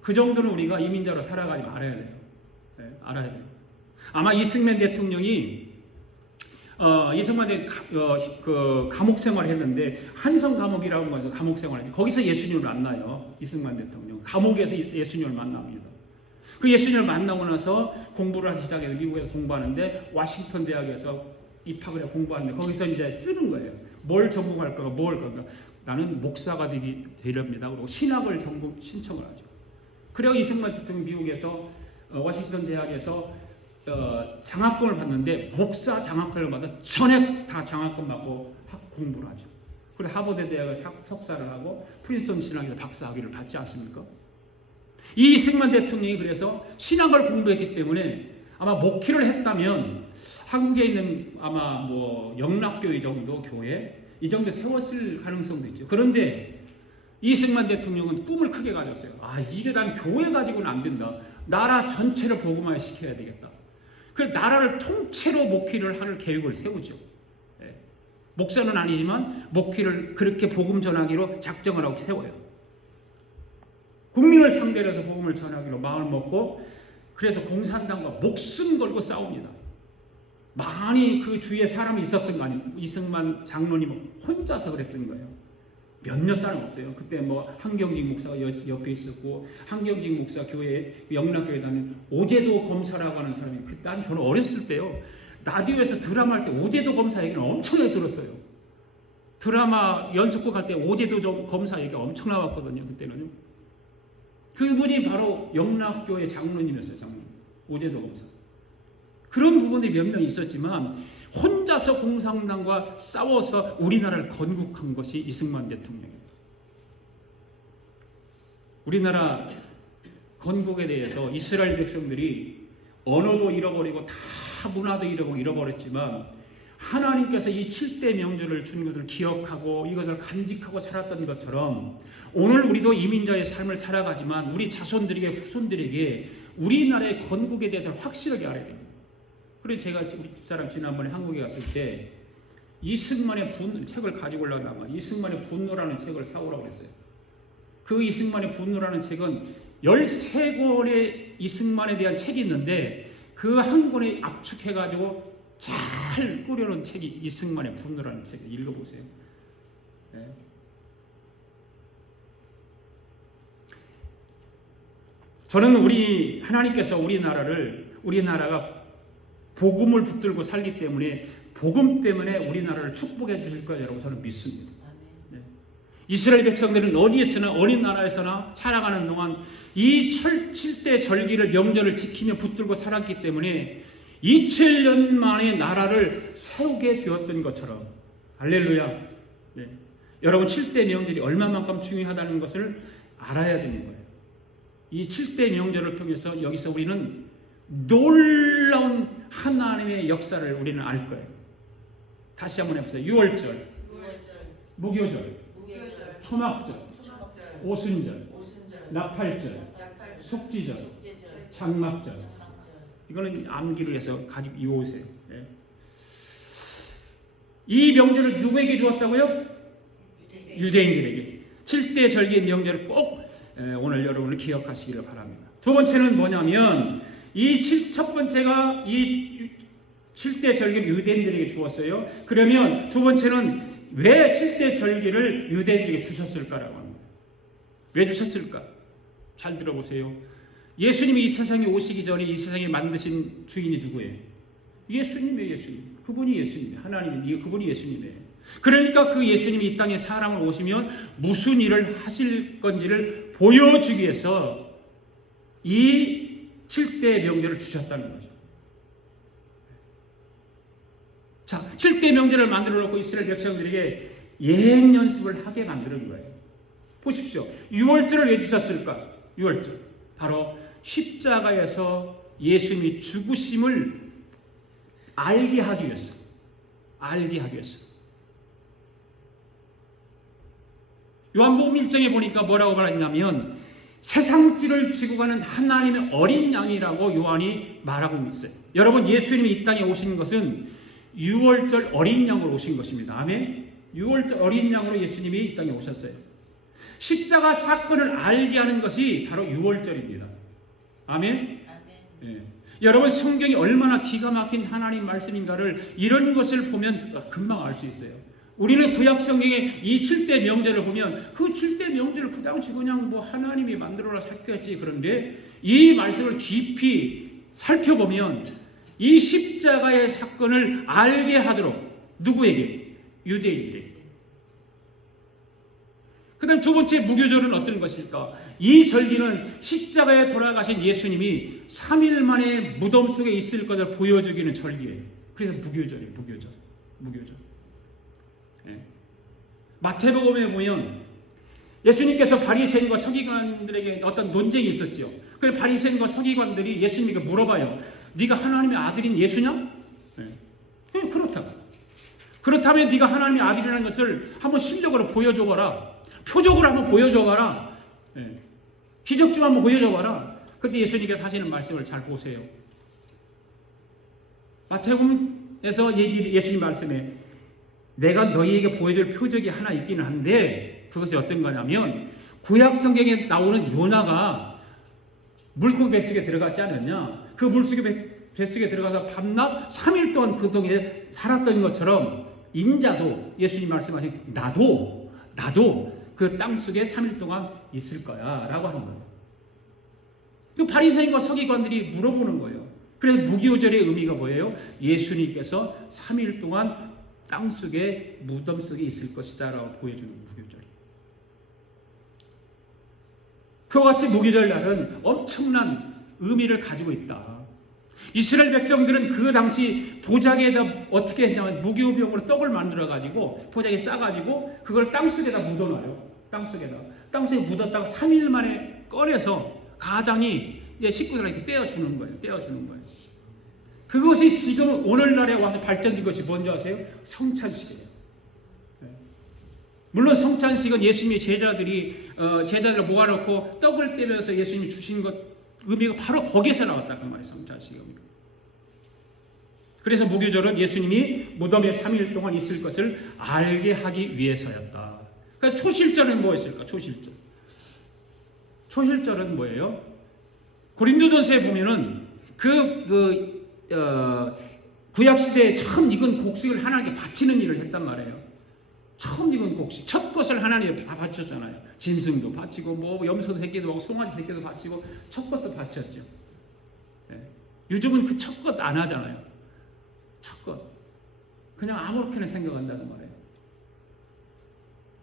그 정도는 우리가 이민자로 살아가지 말아야 돼요. 네, 알아야 돼요. 아마 이승만 대통령이 그 감옥 생활을 했는데 한성 감옥이라고 해서 감옥 생활을 거기서 예수님을 만나요. 이승만 대통령 감옥에서 예수님을 만납니다. 그 예수님을 만나고 나서 공부를 하기 시작해서 미국에서 공부하는데 워싱턴 대학에서 입학을 해 공부하는데 거기서 이제 쓰는 거예요. 뭘 전공할까? 뭘 할까? 나는 목사가 되렵니다. 그리고 신학을 전공 신청을 하죠. 그래서 이승만 대통령 미국에서 워싱턴 대학에서 장학금을 받는데 목사 장학금을 받아 전액 다 장학금 받고 공부를 하죠. 그리고 하버드 대학에 석사를 하고 프린스턴 신학에서 박사학위를 받지 않습니까? 이 이승만 대통령이 그래서 신학을 공부했기 때문에 아마 목회를 했다면 한국에 있는 아마 뭐 영락교회 정도 교회 이 정도 세웠을 가능성도 있죠. 그런데 이승만 대통령은 꿈을 크게 가졌어요. 이게 난 교회 가지고는 안 된다. 나라 전체를 복음화 시켜야 되겠다. 그래서 나라를 통째로 목회를 할 계획을 세우죠. 목사는 아니지만 목회를 그렇게 복음 전하기로 작정을 하고 세워요. 국민을 상대로 해서 복음을 전하기로 마음을 먹고 그래서 공산당과 목숨 걸고 싸웁니다. 많이 그 주위에 사람이 있었던 거 아니에요. 이승만 장로님은 혼자서 그랬던 거예요. 몇몇 사람 없어요. 그때 뭐 한경직 목사가 옆에 있었고 한경직 목사 교회 영락교회 다니는 오제도 검사라고 하는 사람이 그때 저는 어렸을 때요. 라디오에서 드라마 할 때 오제도 검사 얘기는 엄청나게 들었어요. 드라마 연속극 할 때 오제도 검사 얘기가 엄청 나왔거든요. 그때는요. 그분이 바로 영락교회 장로님이었어요. 장로님. 오제도 검사. 그런 부분이 몇 명 있었지만 혼자서 공산당과 싸워서 우리나라를 건국한 것이 이승만 대통령입니다. 우리나라 건국에 대해서 이스라엘 백성들이 언어도 잃어버리고 다 문화도 잃어버렸지만 하나님께서 이 7대 명절을 준 것을 기억하고 이것을 간직하고 살았던 것처럼 오늘 우리도 이민자의 삶을 살아가지만 우리 자손들에게 후손들에게 우리나라의 건국에 대해서 확실하게 알아야 됩니다. 그래서 제가 우리 집사람 지난번에 한국에 갔을 때 이승만의 분노 책을 가지고 올라가면 이승만의 분노라는 책을 사오라고 그랬어요. 그 이승만의 분노라는 책은 13권의 이승만에 대한 책이 있는데 그 한 권에 압축해가지고 잘 꾸려놓은 책이 이승만의 분노라는 책을 읽어보세요. 네. 저는 하나님께서 우리나라가 복음을 붙들고 살기 때문에 복음 때문에 우리나라를 축복해 주실 거라고 저는 믿습니다. 네. 이스라엘 백성들은 어디에서나 어느 나라에서나 살아가는 동안 이 7대 절기를 명절을 지키며 붙들고 살았기 때문에 2000년 만에 나라를 세우게 되었던 것처럼 할렐루야. 네. 여러분 7대 명절이 얼마만큼 중요하다는 것을 알아야 되는 거예요. 이 7대 명절을 통해서 여기서 우리는 놀라운 하나님의 역사를 우리는 알 거예요. 다시 한번 해보세요. 유월절, 무교절, 초막절, 오순절, 나팔절, 숙지절, 장막절. 이거는 암기를 해서 가지고 이어오세요. 네. 이 명절을 누구에게 주었다고요? 유대인들에게. 7대 절기의 명절을 꼭 오늘 여러분을 기억하시기를 바랍니다. 두 번째는 뭐냐면 첫 번째가 이 7대 절기를 유대인들에게 주었어요. 그러면 두 번째는 왜 7대 절기를 유대인들에게 주셨을까라고 합니다. 왜 주셨을까? 잘 들어보세요. 예수님이 이 세상에 오시기 전에 이 세상에 만드신 주인이 누구예요? 예수님이에요. 예수님. 그분이 예수님이에요. 하나님이 그분이 예수님이에요. 그러니까 그 예수님이 이 땅에 사람을 오시면 무슨 일을 하실 건지를 보여주기 위해서 이 7대 명절을 주셨다는 거죠. 자, 7대 명절을 만들어 놓고 이스라엘 백성들에게 예행 연습을 하게 만드는 거예요. 보십시오. 6월절을 왜 주셨을까? 6월절. 바로 십자가에서 예수님이 죽으심을 알게 하기 위해서. 알게 하기 위해서. 요한복음 1장에 보니까 뭐라고 말했냐면 세상지를 지고 가는 하나님의 어린 양이라고 요한이 말하고 있어요. 여러분 예수님이 이 땅에 오신 것은 6월절 어린 양으로 오신 것입니다. 아멘. 6월절 어린 양으로 예수님이 이 땅에 오셨어요. 십자가 사건을 알게 하는 것이 바로 6월절입니다. 아멘. 예. 여러분 성경이 얼마나 기가 막힌 하나님 말씀인가를 이런 것을 보면 금방 알 수 있어요. 우리는 구약 성경에 이 7대 명절을 보면 그 7대 명절을 그 당시 그냥 뭐 하나님이 만들어라 샀겠지. 그런데 이 말씀을 깊이 살펴보면 이 십자가의 사건을 알게 하도록 누구에게? 유대인들에게. 그 다음 두 번째 무교절은 어떤 것일까? 이 절기는 십자가에 돌아가신 예수님이 3일 만에 무덤 속에 있을 것을 보여주기는 절기예요. 그래서 무교절이에요. 무교절. 네. 마태복음에 보면 예수님께서 바리새인과 서기관들에게 어떤 논쟁이 있었죠. 그래서 바리새인과 서기관들이 예수님에게 물어봐요. 네가 하나님의 아들인 예수냐? 네. 그렇다면 네가 하나님의 아들이라는 것을 한번 실력으로 보여줘봐라. 표적으로 한번 보여줘봐라. 네. 기적 좀 한번 보여줘봐라. 그때 예수님께서 하시는 말씀을 잘 보세요. 마태복음에서 예수님 말씀에 내가 너희에게 보여줄 표적이 하나 있기는 한데 그것이 어떤 거냐면 구약 성경에 나오는 요나가 물고기 뱃속에 들어갔지 않았냐? 그 물고기 뱃속에 들어가서 밤낮 3일 동안 그 동에 살았던 것처럼 인자도 예수님 말씀하신 나도 그 땅속에 3일 동안 있을 거야 라고 하는 거예요. 그 바리새인과 서기관들이 물어보는 거예요. 그래서 무교절의 의미가 뭐예요? 예수님께서 3일 동안 땅속에 무덤 속에 있을 것이다 라고 보여주는 무교절. 그와 같이 무교절 날은 엄청난 의미를 가지고 있다. 이스라엘 백성들은 그 당시 도자기에다 어떻게 했냐면 무교병으로 떡을 만들어가지고 도자기에 싸가지고 그걸 땅속에다 묻어놔요. 땅속에 묻었다가 3일 만에 꺼내서 가장이 이제 식구들한테 떼어주는 거예요. 떼어주는 거예요. 그것이 지금 오늘날에 와서 발전된 것이 뭔지 아세요? 성찬식이에요. 물론 성찬식은 예수님의 제자들을 모아놓고 떡을 떼면서 예수님이 주신 것 의미가 바로 거기에서 나왔다 그 말이에요. 성찬식의 의미가. 그래서 무교절은 예수님이 무덤에 3일 동안 있을 것을 알게 하기 위해서였다. 그러니까 초실절은 뭐였을까? 초실절은 뭐예요? 고린도전서에 보면은 구약시대에 처음 익은 곡식을 하나님께 바치는 일을 했단 말이에요. 처음 익은 곡식, 첫 것을 하나님께 다 바쳤잖아요. 짐승도 바치고, 뭐 염소 새끼도 하고, 송아지 새끼도 바치고, 첫 것도 바쳤죠. 네. 요즘은 그 첫 것 안 하잖아요. 첫 것. 그냥 아무렇게나 생각한다는 말이에요.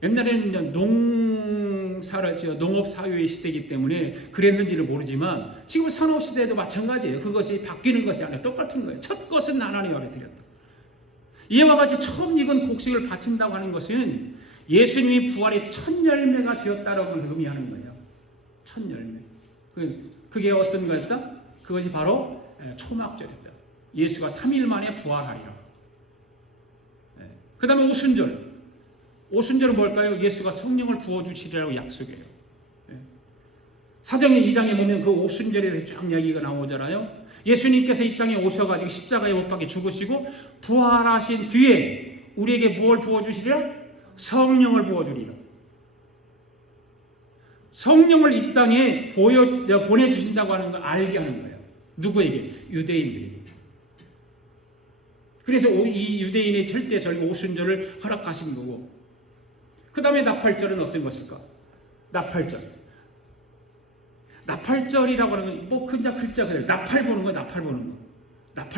옛날에는 이제 농업 사회의 시대이기 때문에 그랬는지를 모르지만 지금 산업 시대에도 마찬가지예요. 그것이 바뀌는 것이 아니라 똑같은 거예요. 첫 것은 하나님 앞에 드렸다. 이와 같이 처음 익은 곡식을 바친다고 하는 것은 예수님이 부활의 첫 열매가 되었다라고 의미하는 거예요. 첫 열매. 그게 어떤 거였다? 그것이 바로 초막절이었다. 예수가 3일 만에 부활하리라. 그 다음에 오순절. 오순절은 뭘까요? 예수가 성령을 부어주시리라고 약속해요. 사도행전 2장에 보면 그 오순절에 대해서 쭉 이야기가 나오잖아요. 예수님께서 이 땅에 오셔가지고 십자가에 못 박혀 죽으시고 부활하신 뒤에 우리에게 뭘 부어주시리라? 성령을 부어주리라. 성령을 이 땅에 보내주신다고 하는 걸 알게 하는 거예요. 누구에게? 유대인들에게. 그래서 이 유대인의 절대 절기 오순절을 허락하신 거고, 그 다음에 나팔절은 어떤 것일까? 나팔절이라고 하는 건 뭐 그냥 글자 그래요. 나팔 보는 거. 나팔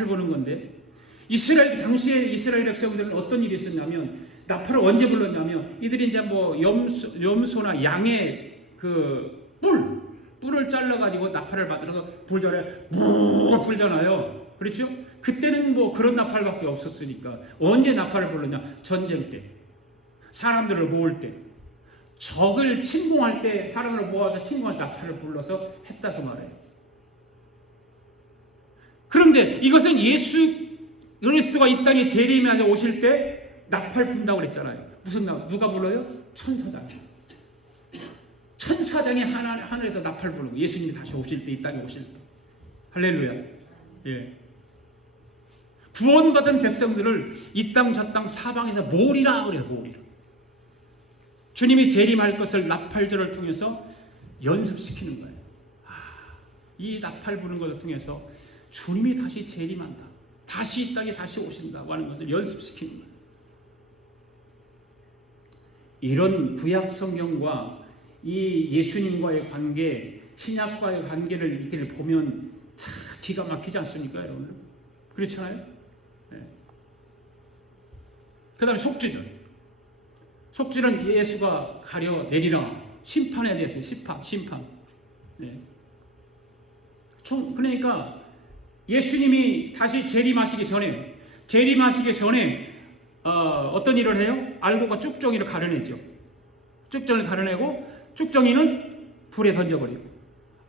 보는 건데 당시에 이스라엘 백성들은 어떤 일이 있었냐면 나팔을 언제 불렀냐면 이들이 이제 뭐 염소나 양의 그 뿔을 잘라가지고 나팔을 만들어서 불잖아요. 그렇죠? 그때는 뭐 그런 나팔밖에 없었으니까 언제 나팔을 불렀냐? 전쟁 때, 사람들을 모을 때, 적을 침공할 때 사람을 모아서 침공할 나팔을 불러서 했다 그 말이에요. 그런데 이것은 예수 그리스도가 이 땅에 재림하여 오실 때 나팔 분다고 그랬잖아요. 누가 불러요? 천사장이 하늘에서 나팔 부르고 예수님이 다시 오실 때, 이 땅에 오실 때. 할렐루야. 예. 구원받은 백성들을 이 땅 저 땅 사방에서 모으리라 그래요. 모으리라. 주님이 재림할 것을 나팔절을 통해서 연습시키는 거예요. 이 나팔 부는 것을 통해서 주님이 다시 재림한다. 다시 이 땅에 다시 오신다고 하는 것을 연습시키는 거예요. 이런 구약 성경과 이 예수님과의 관계, 신약과의 관계를 이렇게 보면 참 기가 막히지 않습니까, 여러분? 그렇잖아요? 네. 그 다음에 속죄절. 속죄는 예수가 가려내리라. 심판에 대해서 심판. 네. 그러니까 예수님이 다시 재림하시기 전에 어떤 일을 해요? 알고가 쭉정이를 가려내죠. 쭉정이를 가려내고 쭉정이는 불에 던져버리고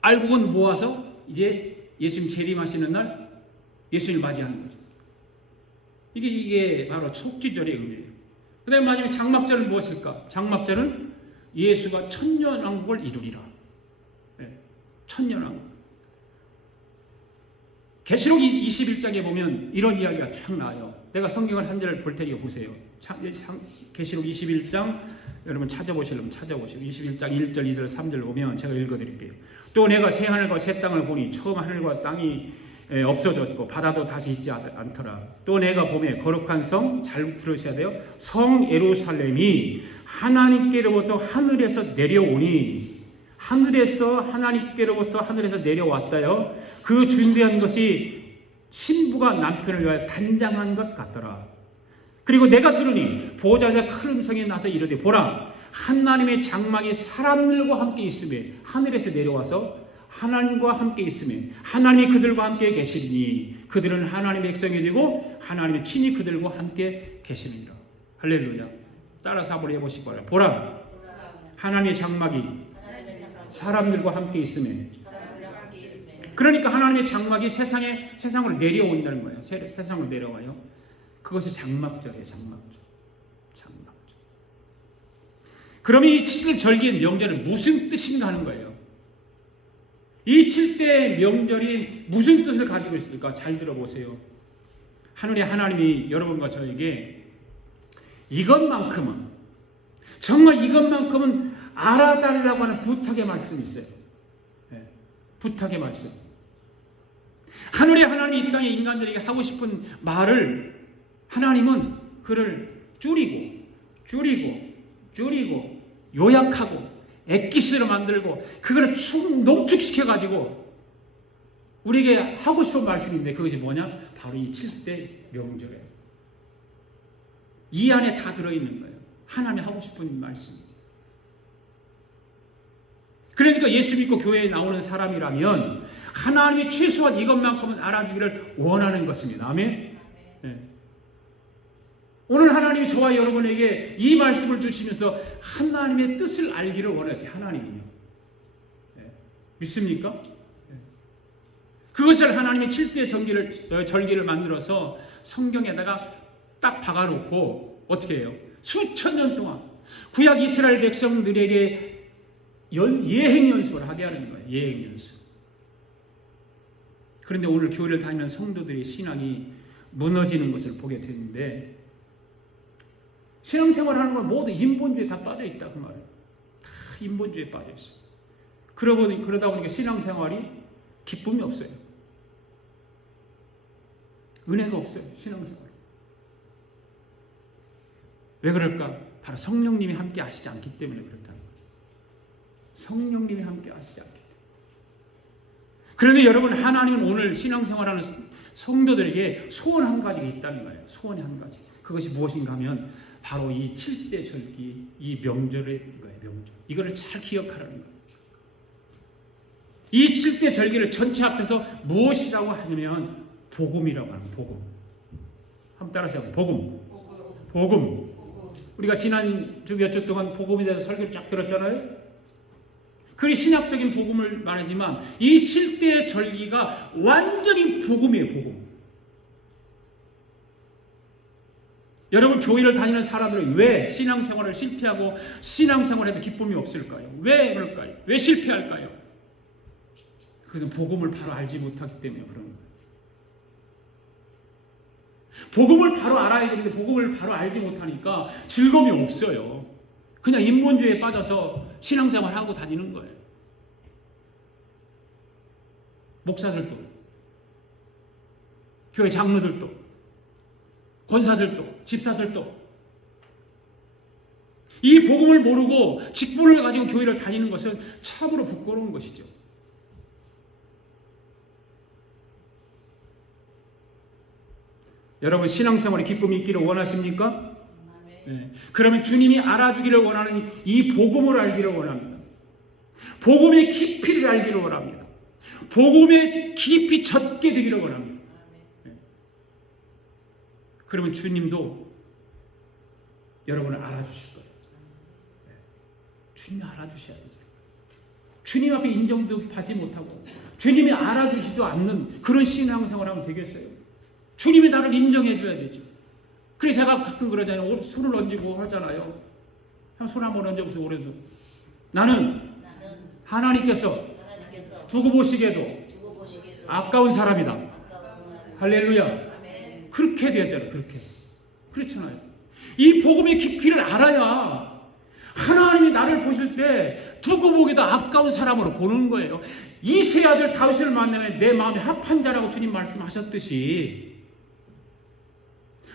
알곡은 모아서 이제 예수님 재림하시는 날 예수님을 맞이하는 거죠. 이게 바로 속죄절의 의미예요. 그 다음에 마지막에 장막절은 무엇일까? 장막절은 예수가 천년왕국을 이루리라. 네. 천년왕국. 계시록 21장에 보면 이런 이야기가 쫙 나와요. 내가 성경을 한 절을 볼 테니까 보세요. 계시록 21장 여러분 찾아보시려면 찾아보시고 21장 1절, 2절, 3절 보면 제가 읽어드릴게요. 또 내가 새 하늘과 새 땅을 보니 처음 하늘과 땅이 없어졌고 바다도 다시 있지 않더라. 또 내가 보매 거룩한 성, 잘 들으셔야 돼요. 성 예루살렘이 하나님께로부터 하늘에서 내려오니 하나님께로부터 하늘에서 내려왔다요. 그 준비한 것이 신부가 남편을 위하여 단장한 것 같더라. 그리고 내가 들으니 보좌에서 큰 음성이 나서 이르되 보라 하나님의 장막이 사람들과 함께 있으며 하늘에서 내려와서 하나님과 함께 있으며 하나님이 그들과 함께 계시니 그들은 하나님의 백성이 되고 하나님의 친히 그들과 함께 계시니라. 할렐루야. 따라서 한번 해보시기 바랍니다. 보라 하나님의 장막이 사람들과 함께 있으며 그러니까 하나님의 장막이 세상으로 내려온다는 거예요. 세상으로 내려와요. 그것이 장막절이에요. 장막절. 그러면 이 7일 절기의 명절은 무슨 뜻인가 하는 거예요. 이 7대 명절이 무슨 뜻을 가지고 있을까? 잘 들어보세요. 하늘의 하나님이 여러분과 저에게 이것만큼은, 정말 이것만큼은 알아달라고 하는 부탁의 말씀이 있어요. 네, 부탁의 말씀. 하늘의 하나님이 이 땅에 인간들에게 하고 싶은 말을 하나님은 그를 줄이고 요약하고 엑기스로 만들고 그걸 농축시켜가지고 우리에게 하고 싶은 말씀인데 그것이 뭐냐? 바로 이 7대 명절이에요. 이 안에 다 들어있는 거예요. 하나님이 하고 싶은 말씀. 그러니까 예수 믿고 교회에 나오는 사람이라면 하나님이 최소한 이것만큼은 알아주기를 원하는 것입니다. 아멘. 네. 오늘 하나님이 저와 여러분에게 이 말씀을 주시면서 하나님의 뜻을 알기를 원하세요. 하나님이요. 네. 믿습니까? 네. 그것을 하나님이 7대 절기를 만들어서 성경에다가 딱 박아놓고 어떻게 해요? 수천 년 동안 구약 이스라엘 백성들에게 예행 연습을 하게 하는 거예요. 예행 연습. 그런데 오늘 교회를 다니는 성도들의 신앙이 무너지는 것을 보게 되는데 신앙생활하는 건 모두 인본주의에 다 빠져 있다 그 말이에요. 다 인본주의에 빠져 있어요. 그러다 보니까 신앙생활이 기쁨이 없어요. 은혜가 없어요. 신앙생활. 왜 그럴까? 바로 성령님이 함께 하시지 않기 때문에 그렇다는 거예요. 성령님이 함께 하시지 않기 때문에. 그런데 여러분, 하나님은 오늘 신앙생활하는 성도들에게 소원 한 가지가 있다는 거예요. 소원이 한 가지. 그것이 무엇인가 하면 바로 이 7대 절기, 이 명절의 거예요. 명절. 이거를 잘 기억하라는 거예요. 이 7대 절기를 전체 앞에서 무엇이라고 하냐면 복음이라고 합니다. 복음. 한번 따라서 해보세요. 복음. 우리가 지난주 몇 주 동안 복음에 대해서 설교를 쫙 들었잖아요. 그 신학적인 복음을 말하지만 이 7대 절기가 완전히 복음이에요. 복음. 여러분, 교회를 다니는 사람들은 왜 신앙생활을 실패하고 신앙생활에도 기쁨이 없을까요? 왜 그럴까요? 왜 실패할까요? 그것은 복음을 바로 알지 못하기 때문에 그런 거예요. 복음을 바로 알아야 되는데 복음을 바로 알지 못하니까 즐거움이 없어요. 그냥 인본주의에 빠져서 신앙생활 하고 다니는 거예요. 목사들도, 교회 장로들도, 권사들도, 집사들도 이 복음을 모르고 직분을 가지고 교회를 다니는 것은 참으로 부끄러운 것이죠. 여러분, 신앙생활에 기쁨이 있기를 원하십니까? 네. 그러면 주님이 알아주기를 원하는 이 복음을 알기를 원합니다. 복음의 깊이를 알기를 원합니다. 복음의 깊이 젖게 되기를 원합니다. 네. 그러면 주님도 여러분을 알아주실 거예요. 네. 주님이 알아주셔야 되죠. 주님 앞에 인정도 받지 못하고 주님이 알아주시지도 않는 그런 신앙생활을 하면 되겠어요? 주님이 나를 인정해 줘야 되죠. 그래서 제가 가끔 그러잖아요. 손을 얹고 하잖아요. 손 한번 얹어보세요. 오래도. 나는 하나님께서 두고 보시기에도 아까운 사람이다. 할렐루야. 그렇게 되었잖아요. 그렇게. 그렇잖아요. 이 복음의 깊이를 알아야 하나님이 나를 보실 때 두고 보기도 아까운 사람으로 보는 거예요. 이 세 아들 다윗을 만나면 내 마음이 합한 자라고 주님 말씀하셨듯이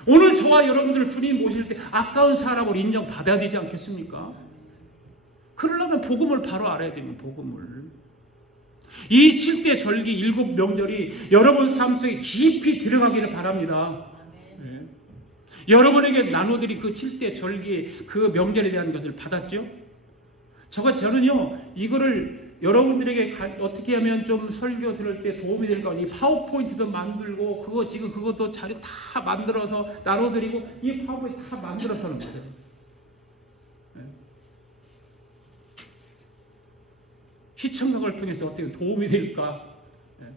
오늘 저와 여러분들을 주님 모실 때 아까운 사람으로 인정받아야 되지 않겠습니까? 그러려면 복음을 바로 알아야 됩니다. 복음을. 이 7대 절기 7명절이 여러분 삶 속에 깊이 들어가기를 바랍니다. 네. 여러분에게 나눠드린 그 7대 절기 그 명절에 대한 것을 받았죠? 저는요 이거를 여러분들에게 어떻게 하면 좀 설교 들을 때 도움이 될까? 이 파워포인트도 만들고 그것도 자료 다 만들어서 나눠드리고 이 파워포인트 다 만들어서 하는 거죠. 네. 시청각을 통해서 어떻게 도움이 될까? 네.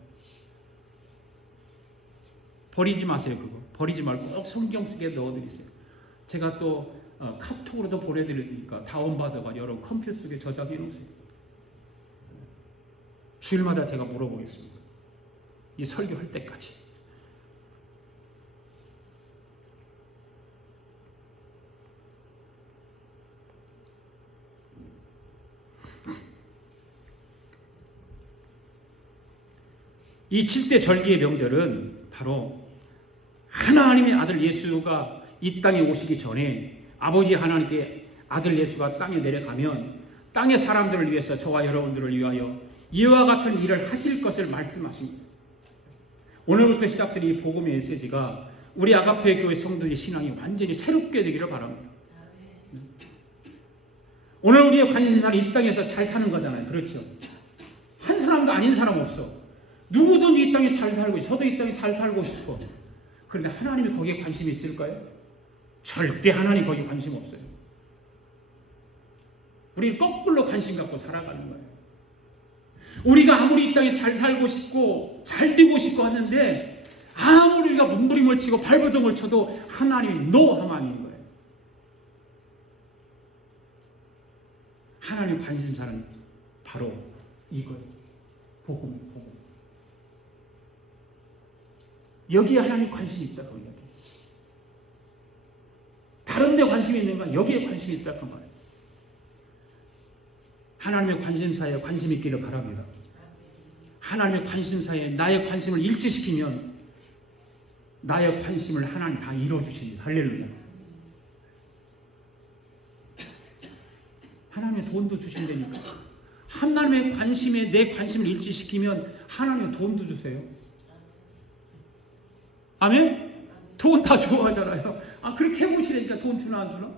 버리지 마세요. 그거 버리지 말고 꼭 성경 속에 넣어드리세요. 제가 또 카톡으로도 보내드릴 테니까 다운받아가 여러분 컴퓨터 속에 저장해 놓으세요. 주일마다 제가 물어보겠습니다. 이 설교할 때까지. 이 7대 절기의 명절은 바로 하나님의 아들 예수가 이 땅에 오시기 전에 아버지 하나님께 아들 예수가 땅에 내려가면 땅의 사람들을 위해서 저와 여러분들을 위하여 이와 같은 일을 하실 것을 말씀하십니다. 오늘부터 시작된 이 복음의 메시지가 우리 아가페 교회 성도의 신앙이 완전히 새롭게 되기를 바랍니다. 오늘 우리의 관심사는 이 땅에서 잘 사는 거잖아요. 그렇죠? 한 사람도 아닌 사람 없어. 누구든지 이 땅에 잘 살고 저도 이 땅에 잘 살고 싶어. 그런데 하나님이 거기에 관심이 있을까요? 절대 하나님 거기에 관심 없어요. 우리는 거꾸로 관심 갖고 살아가는 거예요. 우리가 아무리 이 땅에 잘 살고 싶고 잘 되고 싶고 하는데 아무리 우리가 몸부림을 치고 발버둥을 쳐도 하나님이 노 하면 아닌 거예요. 하나님 관심사는 바로 이거예요. 복음. 여기에 하나님 관심이 있다. 거기. 다른 데 관심이 있는 건 여기에 관심이 있다. 그 말이에요. 하나님의 관심사에 관심 있기를 바랍니다. 하나님의 관심사에 나의 관심을 일치시키면 나의 관심을 하나님 다 이루어주십니다. 할렐루야. 하나님의 돈도 주신다니까. 하나님의 관심에 내 관심을 일치시키면 하나님의 돈도 주세요. 아멘? 돈 다 좋아하잖아요. 그렇게 해보시니까 돈 주나 안 주나?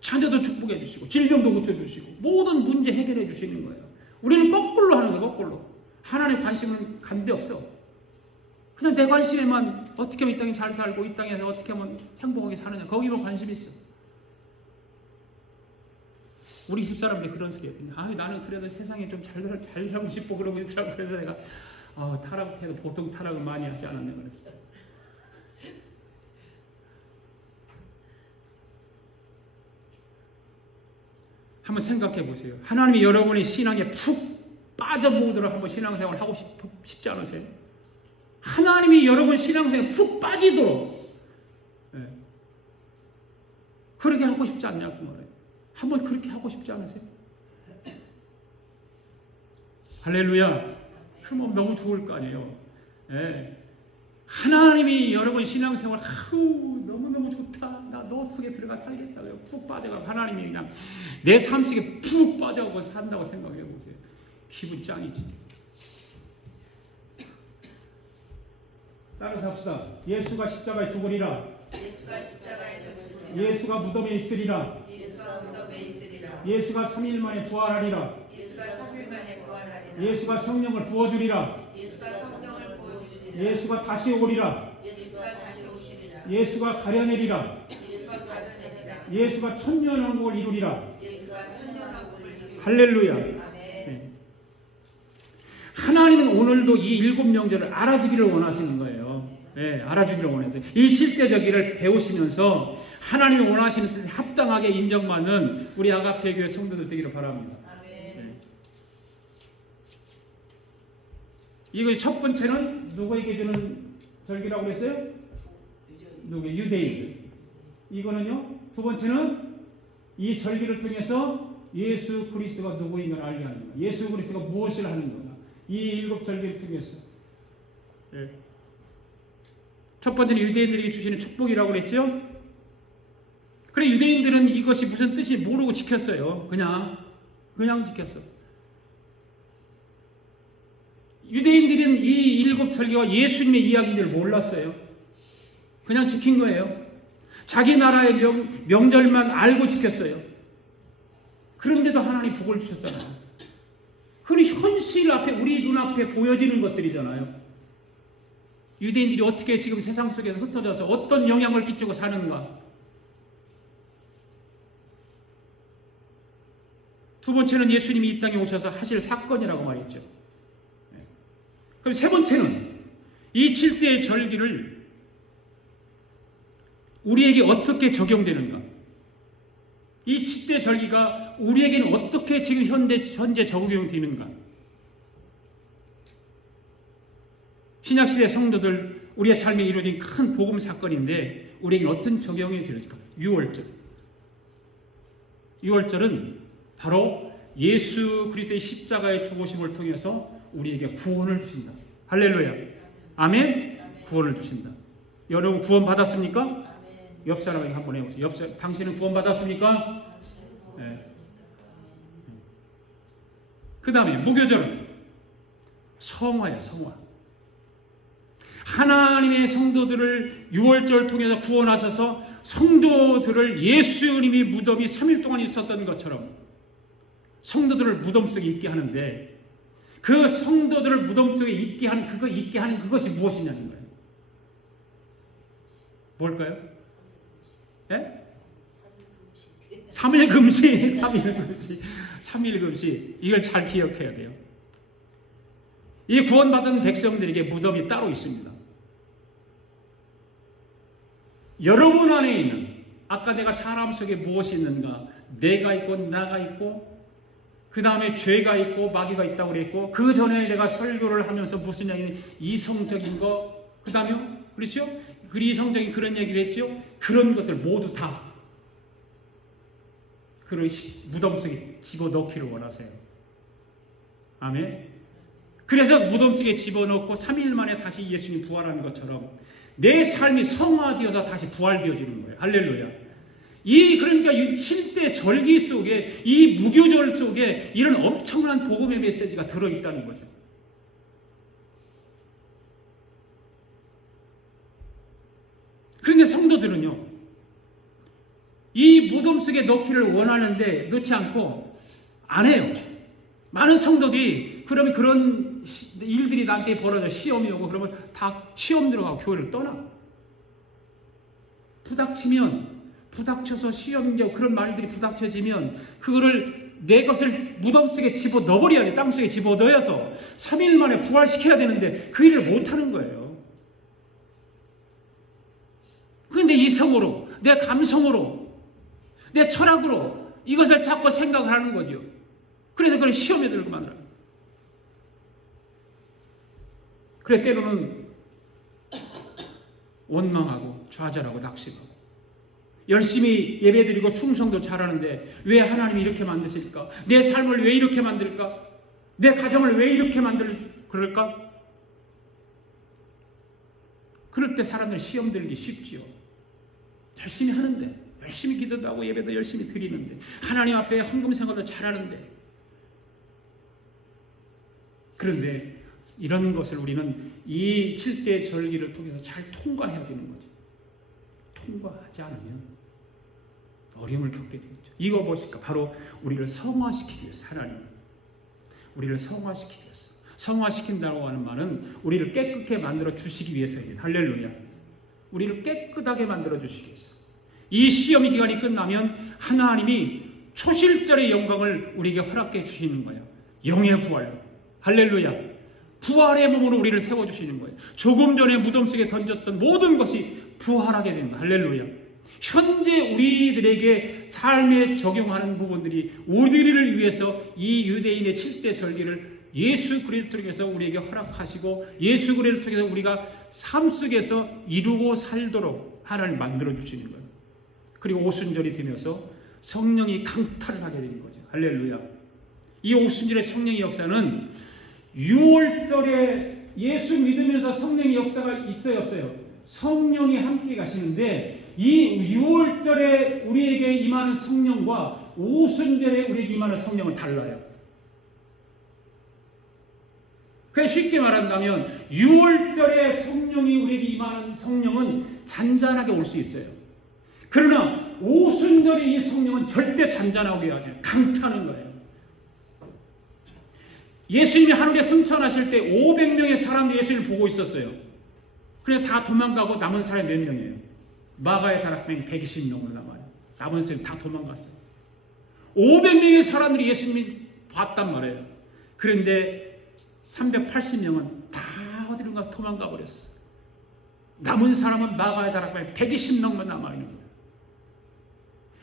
자녀도 축복해 주시고 질병도 고쳐주시고 모든 문제 해결해 주시는 거예요. 우리는 거꾸로 하는 거예요. 거꾸로. 하나님의 관심은 간데 없어. 그냥 내 관심에만 어떻게 하면 이 땅에 잘 살고 이 땅에서 어떻게 하면 행복하게 사느냐 거기만 관심이 있어. 우리 집사람들이 그런 소리 했더니 나는 그래도 세상에 좀 잘 살고 싶어 그러고 있더라고. 그래서 내가 타락해도 보통 타락을 많이 하지 않았네 그랬어. 한번 생각해 보세요. 하나님이 여러분의 신앙에 푹 빠져보도록 한번 신앙생활을 하고 싶지 않으세요? 하나님이 여러분 신앙생활에 푹 빠지도록 그렇게 하고 싶지 않냐고 말해요. 한번 그렇게 하고 싶지 않으세요? 할렐루야. 그러면 너무 좋을 거 아니에요. 하나님이 여러분 신앙생활 너무너무 좋다. 나 너 속에 들어가 살겠다. 푹 빠져가고 하나님이 그냥 내 삶 속에 푹 빠져가고 산다고 생각해 보세요. 기분 짱이지. 따라서 합시다. 예수가 십자가에 죽으리라. 예수가 무덤에 있으리라. 예수가 3일 만에 부활하리라. 예수가 성령을 부어주리라. 예수가 다시 오리라. 예수가 가려내리라. 예수가 천년왕국을 이루리라. 할렐루야. 네. 하나님은 오늘도 이 7명절을 알아주기를 원하시는 거예요. 네, 알아주기를 원해서 이 실대적기를 배우시면서 하나님이 원하시는 뜻에 합당하게 인정받는 우리 아가페 교회 성도들 되기를 바랍니다. 네. 이거 첫 번째는 누구에게 주는 절기라고 그랬어요? 유대인. 이거는요. 두 번째는 이 절기를 통해서 예수 그리스도가 누구인가를 알게 하는 거야. 예수 그리스도가 무엇을 하는 거야. 이 7절기를 통해서. 네. 첫 번째는 유대인들에게 주시는 축복이라고 그랬죠. 그래 유대인들은 이것이 무슨 뜻인지 모르고 지켰어요. 그냥 지켰어. 유대인들은 이 7절기와 예수님의 이야기를 몰랐어요. 그냥 지킨 거예요. 자기 나라의 명절만 알고 지켰어요. 그런데도 하나님 복을 주셨잖아요. 그건 현실 앞에 우리 눈앞에 보여지는 것들이잖아요. 유대인들이 어떻게 지금 세상 속에서 흩어져서 어떤 영향을 끼치고 사는가. 두 번째는 예수님이 이 땅에 오셔서 하실 사건이라고 말했죠. 그럼 세 번째는 이 7대의 절기를 우리에게 어떻게 적용되는가? 이 7대 절기가 우리에게는 어떻게 지금 현재 적용되는가? 신약시대 성도들, 우리의 삶에 이루어진 큰 복음 사건인데 우리에게 어떤 적용이 되는가? 유월절은 바로 예수 그리스도의 십자가의 죽으심을 통해서 우리에게 구원을 주신다. 할렐루야. 아멘. 구원을 주신다. 여러분 구원 받았습니까? 옆 사람에게 한번 해보세요. 당신은 구원 받았습니까? 네. 그 다음에 무교절은 성화예요. 성화. 하나님의 성도들을 유월절 통해서 구원하셔서 성도들을 예수님이 무덤이 3일 동안 있었던 것처럼 성도들을 무덤 속에 있게 하는데 그 성도들을 무덤 속에 있게 하는 그것이 무엇이냐는 거예요. 뭘까요? 예? 3일 금식. 3일 금식. 이걸 잘 기억해야 돼요. 이 구원받은 백성들에게 무덤이 따로 있습니다. 여러분 안에 있는, 아까 내가 사람 속에 무엇이 있는가? 내가 있고 나가 있고 그 다음에 죄가 있고 마귀가 있다고 그랬고 그 전에 내가 설교를 하면서 무슨 얘기는 이성적인 거, 그 다음에 그렇죠? 이성적인 그런 얘기를 했죠? 그런 것들 모두 다 그런 무덤 속에 집어넣기를 원하세요. 아멘. 그래서 무덤 속에 집어넣고 3일 만에 다시 예수님이 부활하는 것처럼 내 삶이 성화되어서 다시 부활되어지는 거예요. 할렐루야. 그러니까 이 7대 절기 속에, 이 무교절 속에 이런 엄청난 복음의 메시지가 들어있다는 거죠. 그런데 성도들은요, 이 무덤 속에 넣기를 원하는데 넣지 않고 안 해요. 많은 성도들이 그러면 그런 일들이 나한테 벌어져 시험이 오고 그러면 다 시험 들어가고 교회를 떠나. 부닥쳐서 시험이 오고 그런 말들이 부닥쳐지면 그거를 내 것을 무덤 속에 집어 넣어버려야지. 땅 속에 집어 넣어서 3일 만에 부활시켜야 되는데 그 일을 못하는 거예요. 그런데 이성으로, 내 감성으로, 내 철학으로 이것을 자꾸 생각을 하는 거죠. 그래서 그걸 시험에 들고 만들어요. 그래 때로는 원망하고 좌절하고 낙심하고 열심히 예배드리고 충성도 잘하는데 왜 하나님이 이렇게 만드실까? 내 삶을 왜 이렇게 만들까? 내 가정을 왜 이렇게 그럴까? 그럴 때 사람들 시험 들기 쉽지요. 열심히 하는데, 열심히 기도도 하고 예배도 열심히 드리는데, 하나님 앞에 헌금 생활도 잘하는데, 그런데 이런 것을 우리는 이 7대 절기를 통해서 잘 통과해야 되는 거죠. 통과하지 않으면 어려움을 겪게 되겠죠. 이거 무엇일까? 바로 우리를 성화시키기 위해서, 하나님 우리를 성화시키기 위해서. 성화시킨다고 하는 말은 우리를 깨끗하게 만들어 주시기 위해서예요. 할렐루야. 우리를 깨끗하게 만들어 주시기 위해서. 이 시험의 기간이 끝나면 하나님이 초실절의 영광을 우리에게 허락해 주시는 거예요. 영의 부활로. 할렐루야. 부활의 몸으로 우리를 세워주시는 거예요. 조금 전에 무덤 속에 던졌던 모든 것이 부활하게 됩니다. 할렐루야. 현재 우리들에게 삶에 적용하는 부분들이 우리를 위해서 이 유대인의 7대 절기를 예수 그리스도를 통해서 우리에게 허락하시고 예수 그리스도를 통해서 우리가 삶 속에서 이루고 살도록 하나님 만들어주시는 거예요. 그리고 오순절이 되면서 성령이 강탈을 하게 되는 거죠. 할렐루야. 이 오순절의 성령의 역사는 6월절에 예수 믿으면서 성령의 역사가 있어요, 없어요? 성령이 함께 가시는데 이 6월절에 우리에게 임하는 성령과 오순절에 우리에게 임하는 성령은 달라요. 그냥 쉽게 말한다면 6월절에 성령이 우리에게 임하는 성령은 잔잔하게 올 수 있어요. 그러나 오순절에 이 성령은 절대 잔잔하게 하지 않아요. 강타하는 거예요. 예수님이 하늘에 승천하실 때 500명의 사람들이 예수님을 보고 있었어요. 그냥 다 도망가고 남은 사람이 몇 명이에요? 마가의 다락방이 120명으로 남아요. 남은 사람이 다 도망갔어요. 500명의 사람들이 예수님이 봤단 말이에요. 그런데 380명은 다 도망가 버렸어. 남은 사람은 마가의 다락방에 120명만 남아있는 거예요.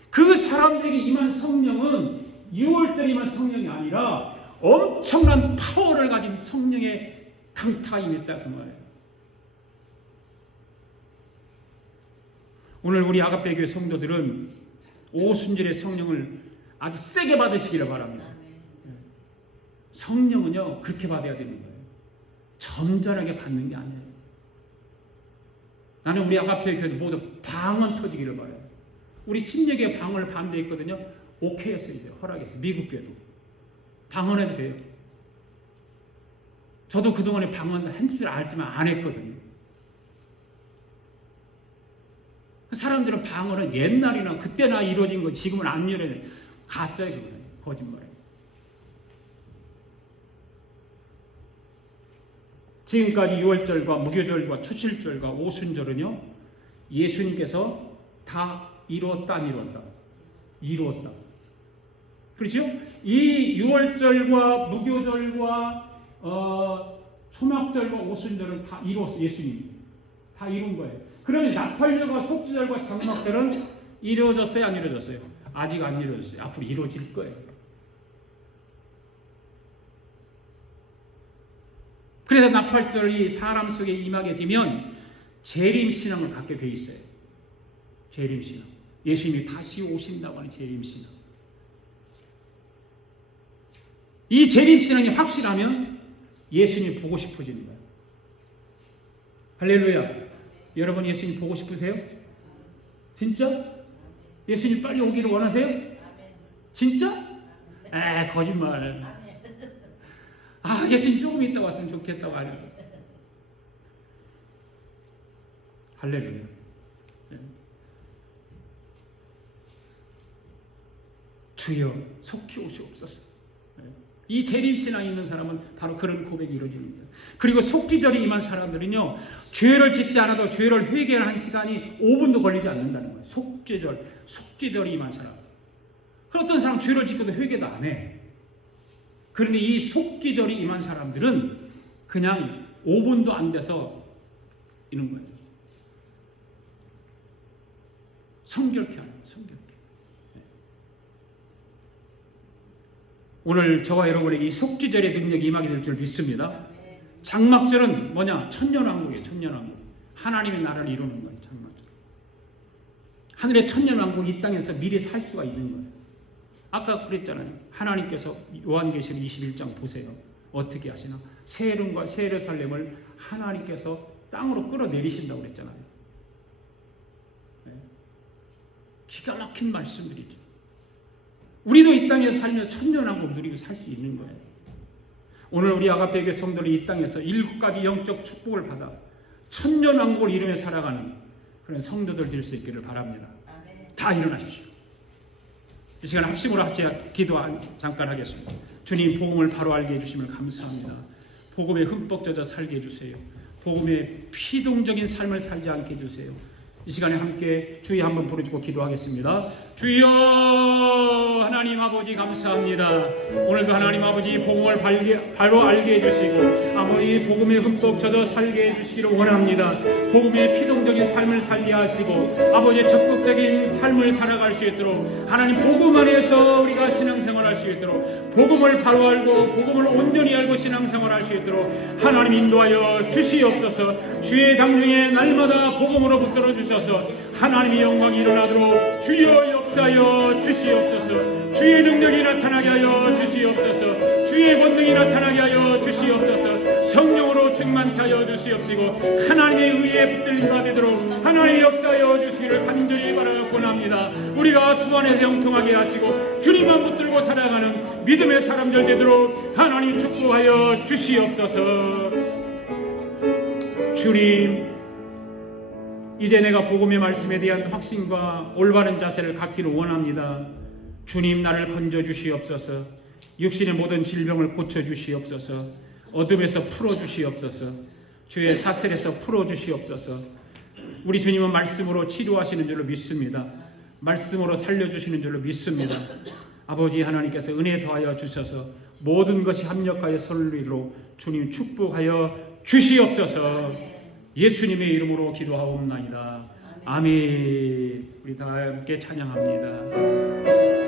그 사람들에게 임한 성령은 6월절에 임한 성령이 아니라 엄청난 파워를 가진 성령의 강타가 임했다 그 말이에요. 오늘 우리 아가페 교회 성도들은 오순절의 성령을 아주 세게 받으시기를 바랍니다. 성령은요 그렇게 받아야 되는 거예요. 점잖하게 받는 게 아니에요. 나는 우리 아가페 교회도 모두 방언 터지기를 바라요. 우리 신예계 방언을 반대했거든요. 오케이 했어요. 허락했어요. 미국 교회도 방언해도 돼요. 저도 그동안에 방언 한 줄 알지만 안 했거든요. 사람들은 방언은 옛날이나 그때나 이루어진 거 지금은 안 이루어져요. 가짜예요. 거짓말이에요. 지금까지 6월절과 무교절과 초칠절과 오순절은요 예수님께서 다 이루었다 안 이루었다? 이루었다. 그렇죠? 이 6월절과 무교절과 초막절과 오순절은 다 이루었어요. 예수님이 다 이룬 거예요. 그러면 나팔절과 속죄절과 장막절은 이루어졌어요? 안 이루어졌어요? 아직 안 이루어졌어요. 앞으로 이루어질 거예요. 그래서 나팔절이 사람 속에 임하게 되면 재림신앙을 갖게 돼 있어요. 재림신앙. 예수님이 다시 오신다고 하는 재림신앙. 이 재림신앙이 확실하면 예수님 보고 싶어지는 거예요. 할렐루야. 여러분 예수님 보고 싶으세요? 진짜? 예수님 빨리 오기를 원하세요? 진짜? 거짓말. 예수님 조금 있다 왔으면 좋겠다고 하죠. 할렐루야. 주여 속히 오시옵소서. 이 재림신앙이 있는 사람은 바로 그런 고백이 이루어지는 거예요. 그리고 속죄절이 임한 사람들은요 죄를 짓지 않아도 죄를 회개하는 시간이 5분도 걸리지 않는다는 거예요. 속죄절이 임한 사람. 어떤 사람 죄를 짓고도 회개도 안 해. 그런데 이 속죄절이 임한 사람들은 그냥 5분도 안 돼서 이런 거예요. 성결케 하는 거예요. 성결케. 오늘 저와 여러분에게 이 속죄절의 능력이 임하게 될 줄 믿습니다. 장막절은 뭐냐? 천년왕국이에요. 천년왕국. 하나님의 나라를 이루는 거예요. 장막절. 하늘의 천년왕국이 이 땅에서 미리 살 수가 있는 거예요. 아까 그랬잖아요. 하나님께서 요한계시록 21장 보세요. 어떻게 하시나? 새 예루살렘과 새 예루살렘을 하나님께서 땅으로 끌어내리신다고 그랬잖아요. 기가 막힌 말씀들이죠. 우리도 이 땅에서 살며 천년왕국 누리고 살 수 있는 거예요. 오늘 우리 아가페 교회 성도들이 이 땅에서 7가지 영적 축복을 받아 천년왕국을 이루며 살아가는 그런 성도들 될 수 있기를 바랍니다. 다 일어나십시오. 이 시간 합심으로 같이 기도 잠깐 하겠습니다. 주님 복음을 바로 알게 해주시면 감사합니다. 복음에 흠뻑 젖어 살게 해주세요. 복음에 피동적인 삶을 살지 않게 해주세요. 이 시간에 함께 주여 한번 부르짖고 기도하겠습니다. 주여 하나님 아버지 감사합니다. 오늘도 하나님 아버지 복음을 바로 알게 해주시고 아버지 복음에 흠뻑 젖어 살게 해주시기를 원합니다. 복음의 피동적인 삶을 살게 하시고 아버지의 적극적인 삶을 살아갈 수 있도록 하나님 복음 안에서 우리가 신앙생활할 수 있도록 복음을 바로 알고 복음을 온전히 알고 신앙생활할 수 있도록 하나님 인도하여 주시옵소서. 주의 장중에 날마다 복음으로 붙들어 주셔서 하나님의 영광이 일어나도록 주여 역사하여 주시옵소서. 주의 능력이 나타나게 하여 주시옵소서. 주의 권능이 나타나게 하여 주시옵소서. 성령으로 충만케 하여 주시옵시고 하나님의 의에 붙들린 바 되도록 하나님의 역사하여 주시기를 간절히 바라곤 합니다. 우리가 주 안에서 영통하게 하시고 주님만 붙들고 살아가는 믿음의 사람들 되도록 하나님 축복하여 주시옵소서. 주님, 이제 내가 복음의 말씀에 대한 확신과 올바른 자세를 갖기를 원합니다. 주님, 나를 건져 주시옵소서. 육신의 모든 질병을 고쳐 주시옵소서. 어둠에서 풀어 주시옵소서. 주의 사슬에서 풀어 주시옵소서. 우리 주님은 말씀으로 치료하시는 줄로 믿습니다. 말씀으로 살려주시는 줄로 믿습니다. 아버지 하나님께서 은혜 더하여 주셔서 모든 것이 합력하여 선리로 주님 축복하여 주시옵소서. 예수님의 이름으로 기도하옵나이다. 아멘. 우리 다 함께 찬양합니다.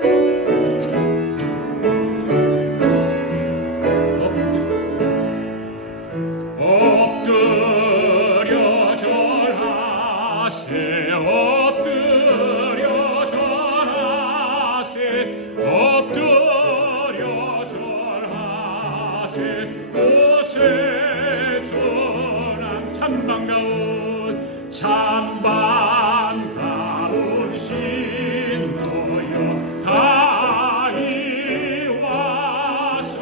엎드려 절하세 엎드려 절하세 엎드려 절하세 곳에 전한 찬방가운 찬방가운 신노여 다이 와서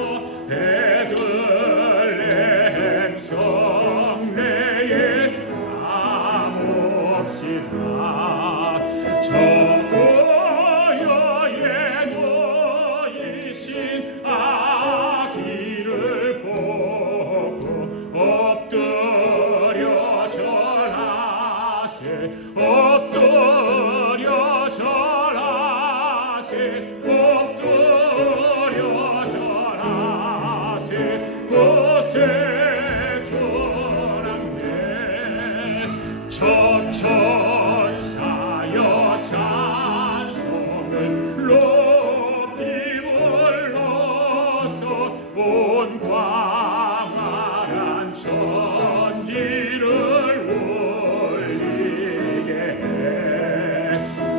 베들레헴 성내에 가봅시다. 저 고요에 놓이신 아기를 보고 엎드려 절하세 엎드려 절하세 엎드려 절하세 곳에 전한네 천천사여 찬송을 높이 불러서 온 광활한 천지를 울리게 해.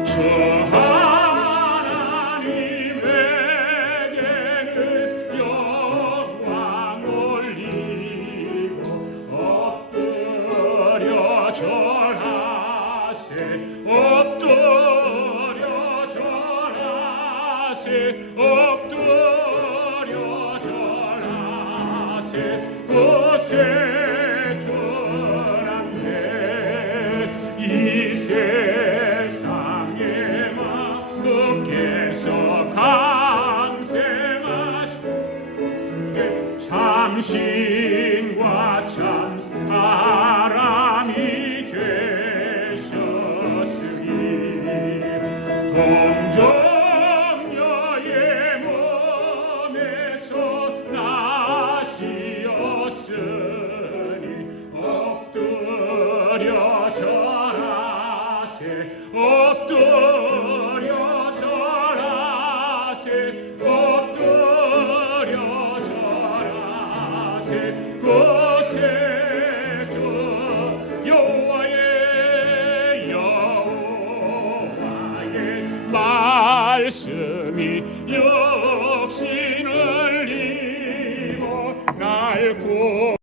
저 하나님에게는 영광 올리고 엎드려 절하세 엎드려 절하세 엎드려 절하세 곳에 전한네 이 세상에 마음께서 감생하시게 참신과 참 사람이 되셨으니 동정녀의 몸에서 나시었으니 엎드려 절하세 엎드려 절하세 엎드려 절하세 곳에 저 여호와의 말씀이 역시는